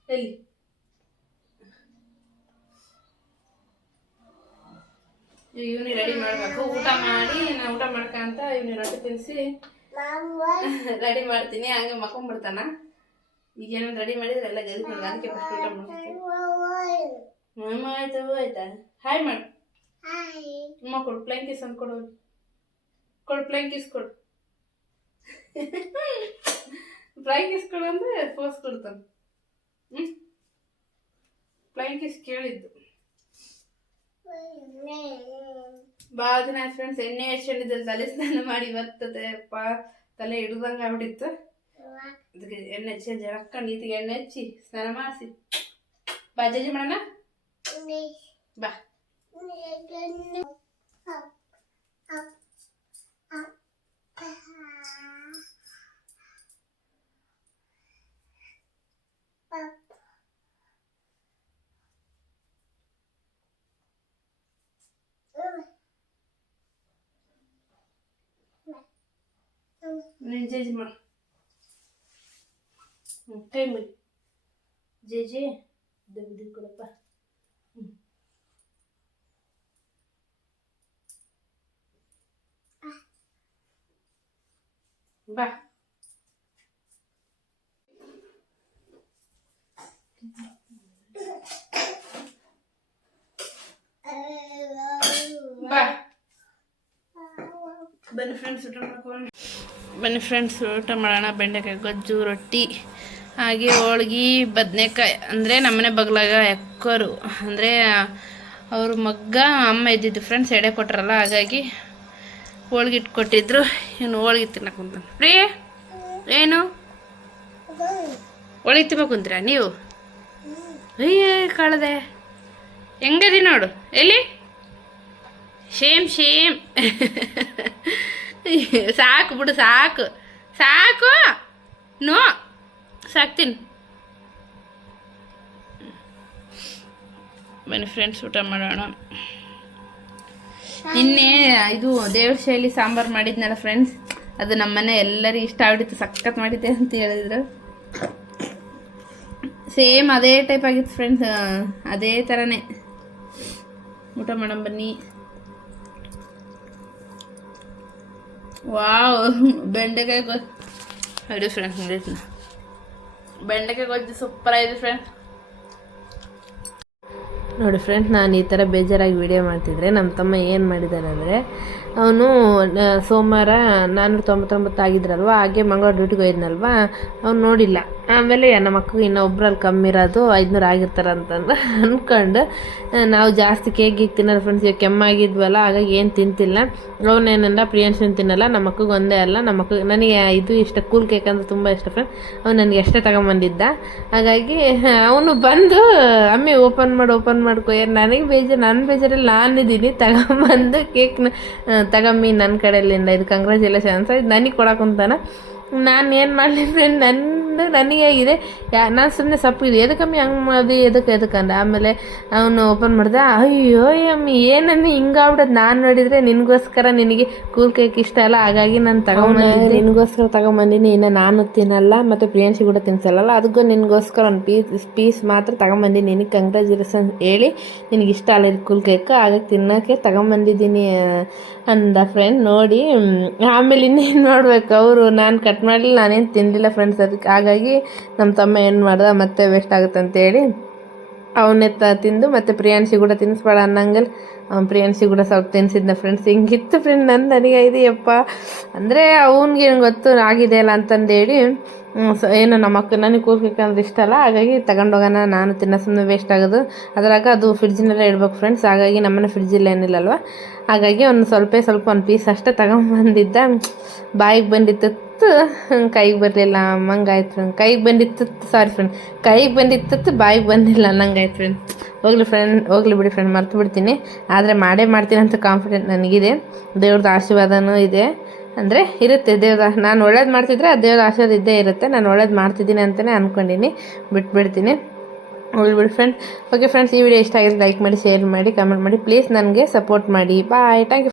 ಎಲ್ಲಿ ಇವನಿ ರೆಡಿ ಮಾಡಬೇಕು ಊಟ ಮಾಡಿ ನಾ ಊಟ ಮಾಡ್ಕಂತ ಇವನಿ ರೊಟ್ಟಿ ತಿನ್ನಿಸಿ ರೆಡಿ ಮಾಡ್ತೀನಿ ಹಂಗೆ ಮಕ್ಕೊಂಡ್ಬಿಡ್ತಾನ ಈಗ ಏನೋ ರೆಡಿ ಮಾಡಿದ್ರೆ ಎಲ್ಲ ಗೆದ್ದು ನನಗೆ ಅದಕ್ಕೆ ಫಸ್ಟ್ ಊಟ ಮಾಡ್ತೀನಿ ಮಾಮ ಆಯ್ತು ಆಯ್ತಾ ಹಾಯ್ ಮಾಡು ಅಮ್ಮ ಕೊಡು ಪ್ಲೈನ್ ಕಿಸ್ ಅಂತ ಕೊಡು ಅವ್ನಿಗೆ. ಕೊಡು ಪ್ಲೈನ್ ಕಿಸ್ ಕೊಡು ಪ್ಲೈನ್ ಕಿಸ್ ಕೊಡು ಅಂದ್ರೆ ಫೋರ್ಸ್ ಕೊಡ್ತಾನೆ. ಹ್ಞೂ ಪ್ಲೈನ್ ಕಿಸ್ ಕೇಳಿದ್ದು. ಭಾಳ ದಿನ ಫ್ರೆಂಡ್ಸ್ ಎಣ್ಣೆ ಹಚ್ಕೊಂಡಿದ್ದೆ ತಲೆ ಸ್ನಾನ ಮಾಡಿ ಬರ್ತದೆ ಅಪ್ಪ ತಲೆ ಹಿಡ್ದಂಗೆ ಆಗ್ಬಿಟ್ಟಿತ್ತು. ಅದಕ್ಕೆ ಎಣ್ಣೆ ಹಚ್ಚಿ ಜರಕ್ಕ ನೀತಿಗೆ ಎಣ್ಣೆ ಹಚ್ಚಿ ಸ್ನಾನ ಮಾಡಿಸಿ. ಬಾ, ಜಜ್ಜಿ ಮಾಡೋಣ? ಬಾ. Vem, Zezima. Não tem, mãe. Zezê, deve ter que ಬನ್ನಿ ಫ್ರೆಂಡ್ಸ್ ಊಟ ಬನ್ನಿ ಫ್ರೆಂಡ್ಸ್ ಊಟ ಮಾಡೋಣ. ಬೆಂಡೆಕಾಯಿ ಗೊಜ್ಜು, ರೊಟ್ಟಿ, ಹಾಗೆ ಹೋಳ್ಗಿ, ಬದನೆಕಾಯಿ. ಅಂದರೆ ನಮ್ಮನೆ ಬಗ್ಲಾಗ ಎಕ್ಕರು. ಅಂದರೆ ಅವ್ರ ಮಗ್ಗ, ಅಮ್ಮ ಇದ್ದಿದ್ದು ಫ್ರೆಂಡ್ಸ್ ಎಡೆ ಕೊಟ್ರಲ್ಲ, ಹಾಗಾಗಿ ಹೋಳ್ಗೆ ಇಟ್ಕೊಟ್ಟಿದ್ರು. ಇವನು ಹೋಳ್ಗೆ ತಿನ್ನಕ್ಕೆ ಕುಂತಾನೆ. ಪ್ರಿಯ, ಏನು? ಹೋಳಿಗೆ ತಿನ್ಬೇಕು ಕುಂತೀರಾ ನೀವು? ಅಯ್ಯ ಕಳದೆ. ಹೆಂಗದಿ ನೋಡು. ಎಲ್ಲಿ? Shame shame. ಸಾಕು ಬಿಡು ಸಾಕು. ಸಾಕು. ನೋ. ಸಾಕ್ತೀನಿ. ಬನ್ನಿ ಫ್ರೆಂಡ್ಸ್ ಊಟ ಮಾಡೋಣ. ನಿನ್ನೆ ಇದು ದೇವ್ರ ಶೈಲಿ ಸಾಂಬಾರು ಮಾಡಿದ್ನಲ್ಲ ಫ್ರೆಂಡ್ಸ್ ಅದು ನಮ್ಮನೆ ಎಲ್ಲರಿಗೂ ಇಷ್ಟ ಆಗ್ಬಿಟ್ಟಿತ್ತು. ಸಖತ್ ಮಾಡಿದ್ದೆ ಅಂತ ಹೇಳಿದ್ರು. ಸೇಮ್ ಅದೇ ಟೈಪ್ ಆಗಿತ್ತು ಫ್ರೆಂಡ್ಸ್ ಅದೇ ಥರನೇ ಊಟ ಮಾಡೋಣ ಬನ್ನಿ. ವಾವ್, ಬೆಂಡೆಕಾಯಿ ಗೊಜ್ಜು. ನೋಡಿ ಫ್ರೆಂಡ್ಸ್ ನಡೀತು ಬೆಂಡೆಕಾಯಿ ಗೊಜ್ಜು ಸೂಪರ್ ಆಗಿದೆ ಫ್ರೆಂಡ್ಸ್ ನೋಡಿ ಫ್ರೆಂಡ್ ನಾನು ಈ ಥರ ಬೇಜಾರಾಗಿ ವಿಡಿಯೋ ಮಾಡ್ತಿದ್ರೆ ನಮ್ಮ ತಮ್ಮ ಏನು ಮಾಡಿದ್ದಾನೆ ಅಂದರೆ, ಅವನು ಸೋಮವಾರ ನಾನ್ನೂರ ತೊಂಬತ್ತೊಂಬತ್ತು ಆಗಿದ್ರಲ್ವ ಹಾಗೆ ಮಂಗಳೂರು ಡ್ಯೂಟಿಗೆ ಹೋಯ್ದನಲ್ವ ಅವ್ನು ನೋಡಿಲ್ಲ. ಆಮೇಲೆ ನಮ್ಮ ಅಕ್ಕಗೆ ಇನ್ನೊಬ್ರಲ್ಲಿ ಕಮ್ಮಿ ಇರೋದು ಐದುನೂರು ಆಗಿರ್ತಾರೆ ಅಂತಂದು ಅಂದ್ಕೊಂಡು ನಾವು ಜಾಸ್ತಿ ಕೇಕ್ ಗೀಕ್ ತಿನ್ನೋದು ಫ್ರೆಂಡ್ಸ್ ಈಗ ಕೆಮ್ಮಾಗಿದ್ವಲ್ಲ, ಹಾಗಾಗಿ ಏನು ತಿಂತಿಲ್ಲ. ಅವನೇನಲ್ಲ ಪ್ರಿಯಾಂಶನ್ ತಿನ್ನಲ್ಲ, ನಮ್ಮ ಅಕ್ಕಗೆ ಒಂದೇ ಅಲ್ಲ, ನಮ್ಮ ಅಕ್ಕ ನನಗೆ ಇದು ಇಷ್ಟ ಕೂಲ್ ಕೇಕ್ ಅಂದ್ರೆ ತುಂಬ ಇಷ್ಟ ಫ್ರೆಂಡ್ ಅವ್ನು ನನಗೆ ಎಷ್ಟೇ ತಗೊಂಬಂದಿದ್ದ. ಹಾಗಾಗಿ, ಅವನು ಬಂದು, ಅಮ್ಮಿ ಓಪನ್ ಮಾಡಿ ಓಪನ್ ಮಾಡ್ಕೊ. ಏನು, ನನಗೆ ಬೇಜಾರು ನನ್ನ ಬೇಜಾರಲ್ಲಿ ನಾನಿದ್ದೀನಿ, ತಗೊಂಬಂದು ಕೇಕ್ನ ತಗೊಂಬಿ ನನ್ನ ಕಡೆಯಲ್ಲಿಂದ ಇದು ಕಂಗ್ರ್ಯಾಚುಲೇಷನ್ಸ್ ಇದು ನನಗೆ ಕೊಡಕ್ಕಂತಾನ ನಾನು ಏನು ಮಾಡಲಿ ಫ್ರೆಂಡ್ ನನ್ನ ನನಗೆ ಆಗಿದೆ ಯಾ ನಾನು ಸುಮ್ಮನೆ ಸಪ್ಪಿದೆ ಎದಕ್ಕಮ್ಮಿ ಹಂಗೆ ಮಾಡಿ ಎದಕ್ಕೆ ಎದಕ್ಕೆ ಅಂದ ಆಮೇಲೆ ಅವನು ಓಪನ್ ಮಾಡಿದೆ ಅಯ್ಯೋ ಅಮ್ಮಿ ಏನಮ್ಮಿ ಹಿಂಗಾಗ್ಬಿಡೋದು ನಾನು ನೋಡಿದರೆ ನಿನಗೋಸ್ಕರ ನಿನಗೆ ಕೂಲ್ ಕೇಕ್ ಇಷ್ಟ ಅಲ್ಲ ಹಾಗಾಗಿ ನಾನು ತಗೊಂಬಂದಿದ್ದೆ ನಿನಗೋಸ್ಕರ ತಗೊಂಬಂದಿನಿ ಇನ್ನು ನಾನು ತಿನ್ನಲ್ಲ ಮತ್ತು ಪ್ರಿಯಾಂಶಿ ಕೂಡ ತಿನ್ಸಲ್ಲ ಅದಕ್ಕೂ ನಿನಗೋಸ್ಕರ ಒಂದು ಪೀಸ್ ಪೀಸ್ ಮಾತ್ರ ತಗೊಂಬಂದಿನಿ ನಿನಗೆ ಕಂಗ್ರ್ಯಾಚುಲೇಷನ್ ಹೇಳಿ ನಿನಗೆ ಇಷ್ಟ ಅಲ್ಲ ಇದು ಕೂಲ್ ಕೇಕ್ ಹಾಗಾಗಿ ತಿನ್ನೋಕ್ಕೆ ತಗೊಂಬಂದಿದ್ದೀನಿ ಅಂದ ಫ್ರೆಂಡ್ ನೋಡಿ ಆಮೇಲೆ ಇನ್ನೇನು ಮಾಡ್ಬೇಕು ಅವರು ನಾನು ಕಟ್ ಮಾಡಲಿಲ್ಲ ನಾನೇನು ತಿನ್ನಲಿಲ್ಲ ಫ್ರೆಂಡ್ಸ್ ಅದಕ್ಕೆ ಹಾಗಾಗಿ ನಮ್ಮ ತಮ್ಮ ಏನು ಮಾಡ್ದೆ, ಮತ್ತೆ ವೇಸ್ಟ್ ಆಗುತ್ತೆ ಅಂತೇಳಿ ಅವನ್ನೇ ತ ತಿಂದು ಮತ್ತು ಪ್ರಿಯಾನ್ಸಿ ಕೂಡ ತಿನ್ನಿಸ್ಬೇಡ ಅನ್ನಂಗಲ್. ಪ್ರಿಯಾನ್ಸಿ ಕೂಡ ಸ್ವಲ್ಪ ತಿನ್ನಿಸಿದ್ನ ಫ್ರೆಂಡ್ಸ್ ಹಿಂಗಿತ್ತು ಫ್ರೆಂಡ್ ನನ್ನ ನನಗೆ ಇದೆಯಪ್ಪ. ಅಂದರೆ ಅವನಿಗೆ ಏನು ಗೊತ್ತು, ಆಗಿದೆ ಅಲ್ಲ ಅಂತಂದೇಳಿ ಸ ಏನು ನಮ್ಮ ಅಕ್ಕ ನನಗೆ ಕೂರ್ಬೇಕಂದ್ರೆ ಇಷ್ಟ ಅಲ್ಲ. ಹಾಗಾಗಿ ತಗೊಂಡೋಗೋಣ, ನಾನು ತಿನ್ನೋ ಸುಮ್ಮನೆ ವೇಸ್ಟ್ ಆಗೋದು. ಅದ್ರಾಗ ಅದು ಫ್ರಿಡ್ಜ್ನೆಲ್ಲ ಇಡ್ಬೇಕು ಫ್ರೆಂಡ್ಸ್ ಹಾಗಾಗಿ ನಮ್ಮನೆ ಫ್ರಿಡ್ಜಲ್ಲಿ ಏನಿಲ್ಲಲ್ವ? ಹಾಗಾಗಿ ಒಂದು ಸ್ವಲ್ಪ ಸ್ವಲ್ಪ ಒಂದು ಪೀಸ್ ಅಷ್ಟೇ ತಗೊಂಬಂದಿದ್ದ. ಬಾಯಿಗೆ ಬಂದಿತ್ತು ಕೈಗೆ ಬರಲಿಲ್ಲ, ಹಂಗಾಯ್ತು ಫ್ರೆಂಡ್ ಕೈಗೆ ಬಂದಿತ್ತು ಸಾರಿ ಫ್ರೆಂಡ್ ಕೈಗೆ ಬಂದಿತ್ತು ಬಾಯಿಗೆ ಬಂದಿಲ್ಲ ಅನ್ನಂಗಾಯ್ತು ಫ್ರೆಂಡ್ ಹೋಗ್ಲಿ ಫ್ರೆಂಡ್ ಹೋಗ್ಲಿ ಬಿಡಿ ಫ್ರೆಂಡ್ ಮರ್ತು ಬಿಡ್ತೀನಿ. ಆದರೆ ಮಾಡೇ ಮಾಡ್ತೀನಿ ಅಂತ ಕಾನ್ಫಿಡೆಂಟ್ ನನಗಿದೆ. ದೇವ್ರದ್ದು ಆಶೀರ್ವಾದನೂ ಇದೆ. ಅಂದರೆ ಇರುತ್ತೆ ದೇವ್ರ ನಾನು ಒಳ್ಳೇದು ಮಾಡ್ತಿದ್ರೆ ಆ ದೇವ್ರ ಆಶೀರ್ವಾದ ಇದ್ದೇ ಇರುತ್ತೆ, ನಾನು ಒಳ್ಳೇದು ಮಾಡ್ತಿದ್ದೀನಿ ಅಂತಲೇ ಅಂದ್ಕೊಂಡಿನಿ ಬಿಟ್ಬಿಡ್ತೀನಿ. ಬಿಡಿ ಫ್ರೆಂಡ್ಸ್ ಓಕೆ ಫ್ರೆಂಡ್ಸ್ ಈ ವಿಡಿಯೋ ಇಷ್ಟ ಆಗಿದೆ ಲೈಕ್ ಮಾಡಿ ಶೇರ್ ಮಾಡಿ ಕಮೆಂಟ್ ಮಾಡಿ ಪ್ಲೀಸ್ ನನಗೆ ಸಪೋರ್ಟ್ ಮಾಡಿ. Bye thank you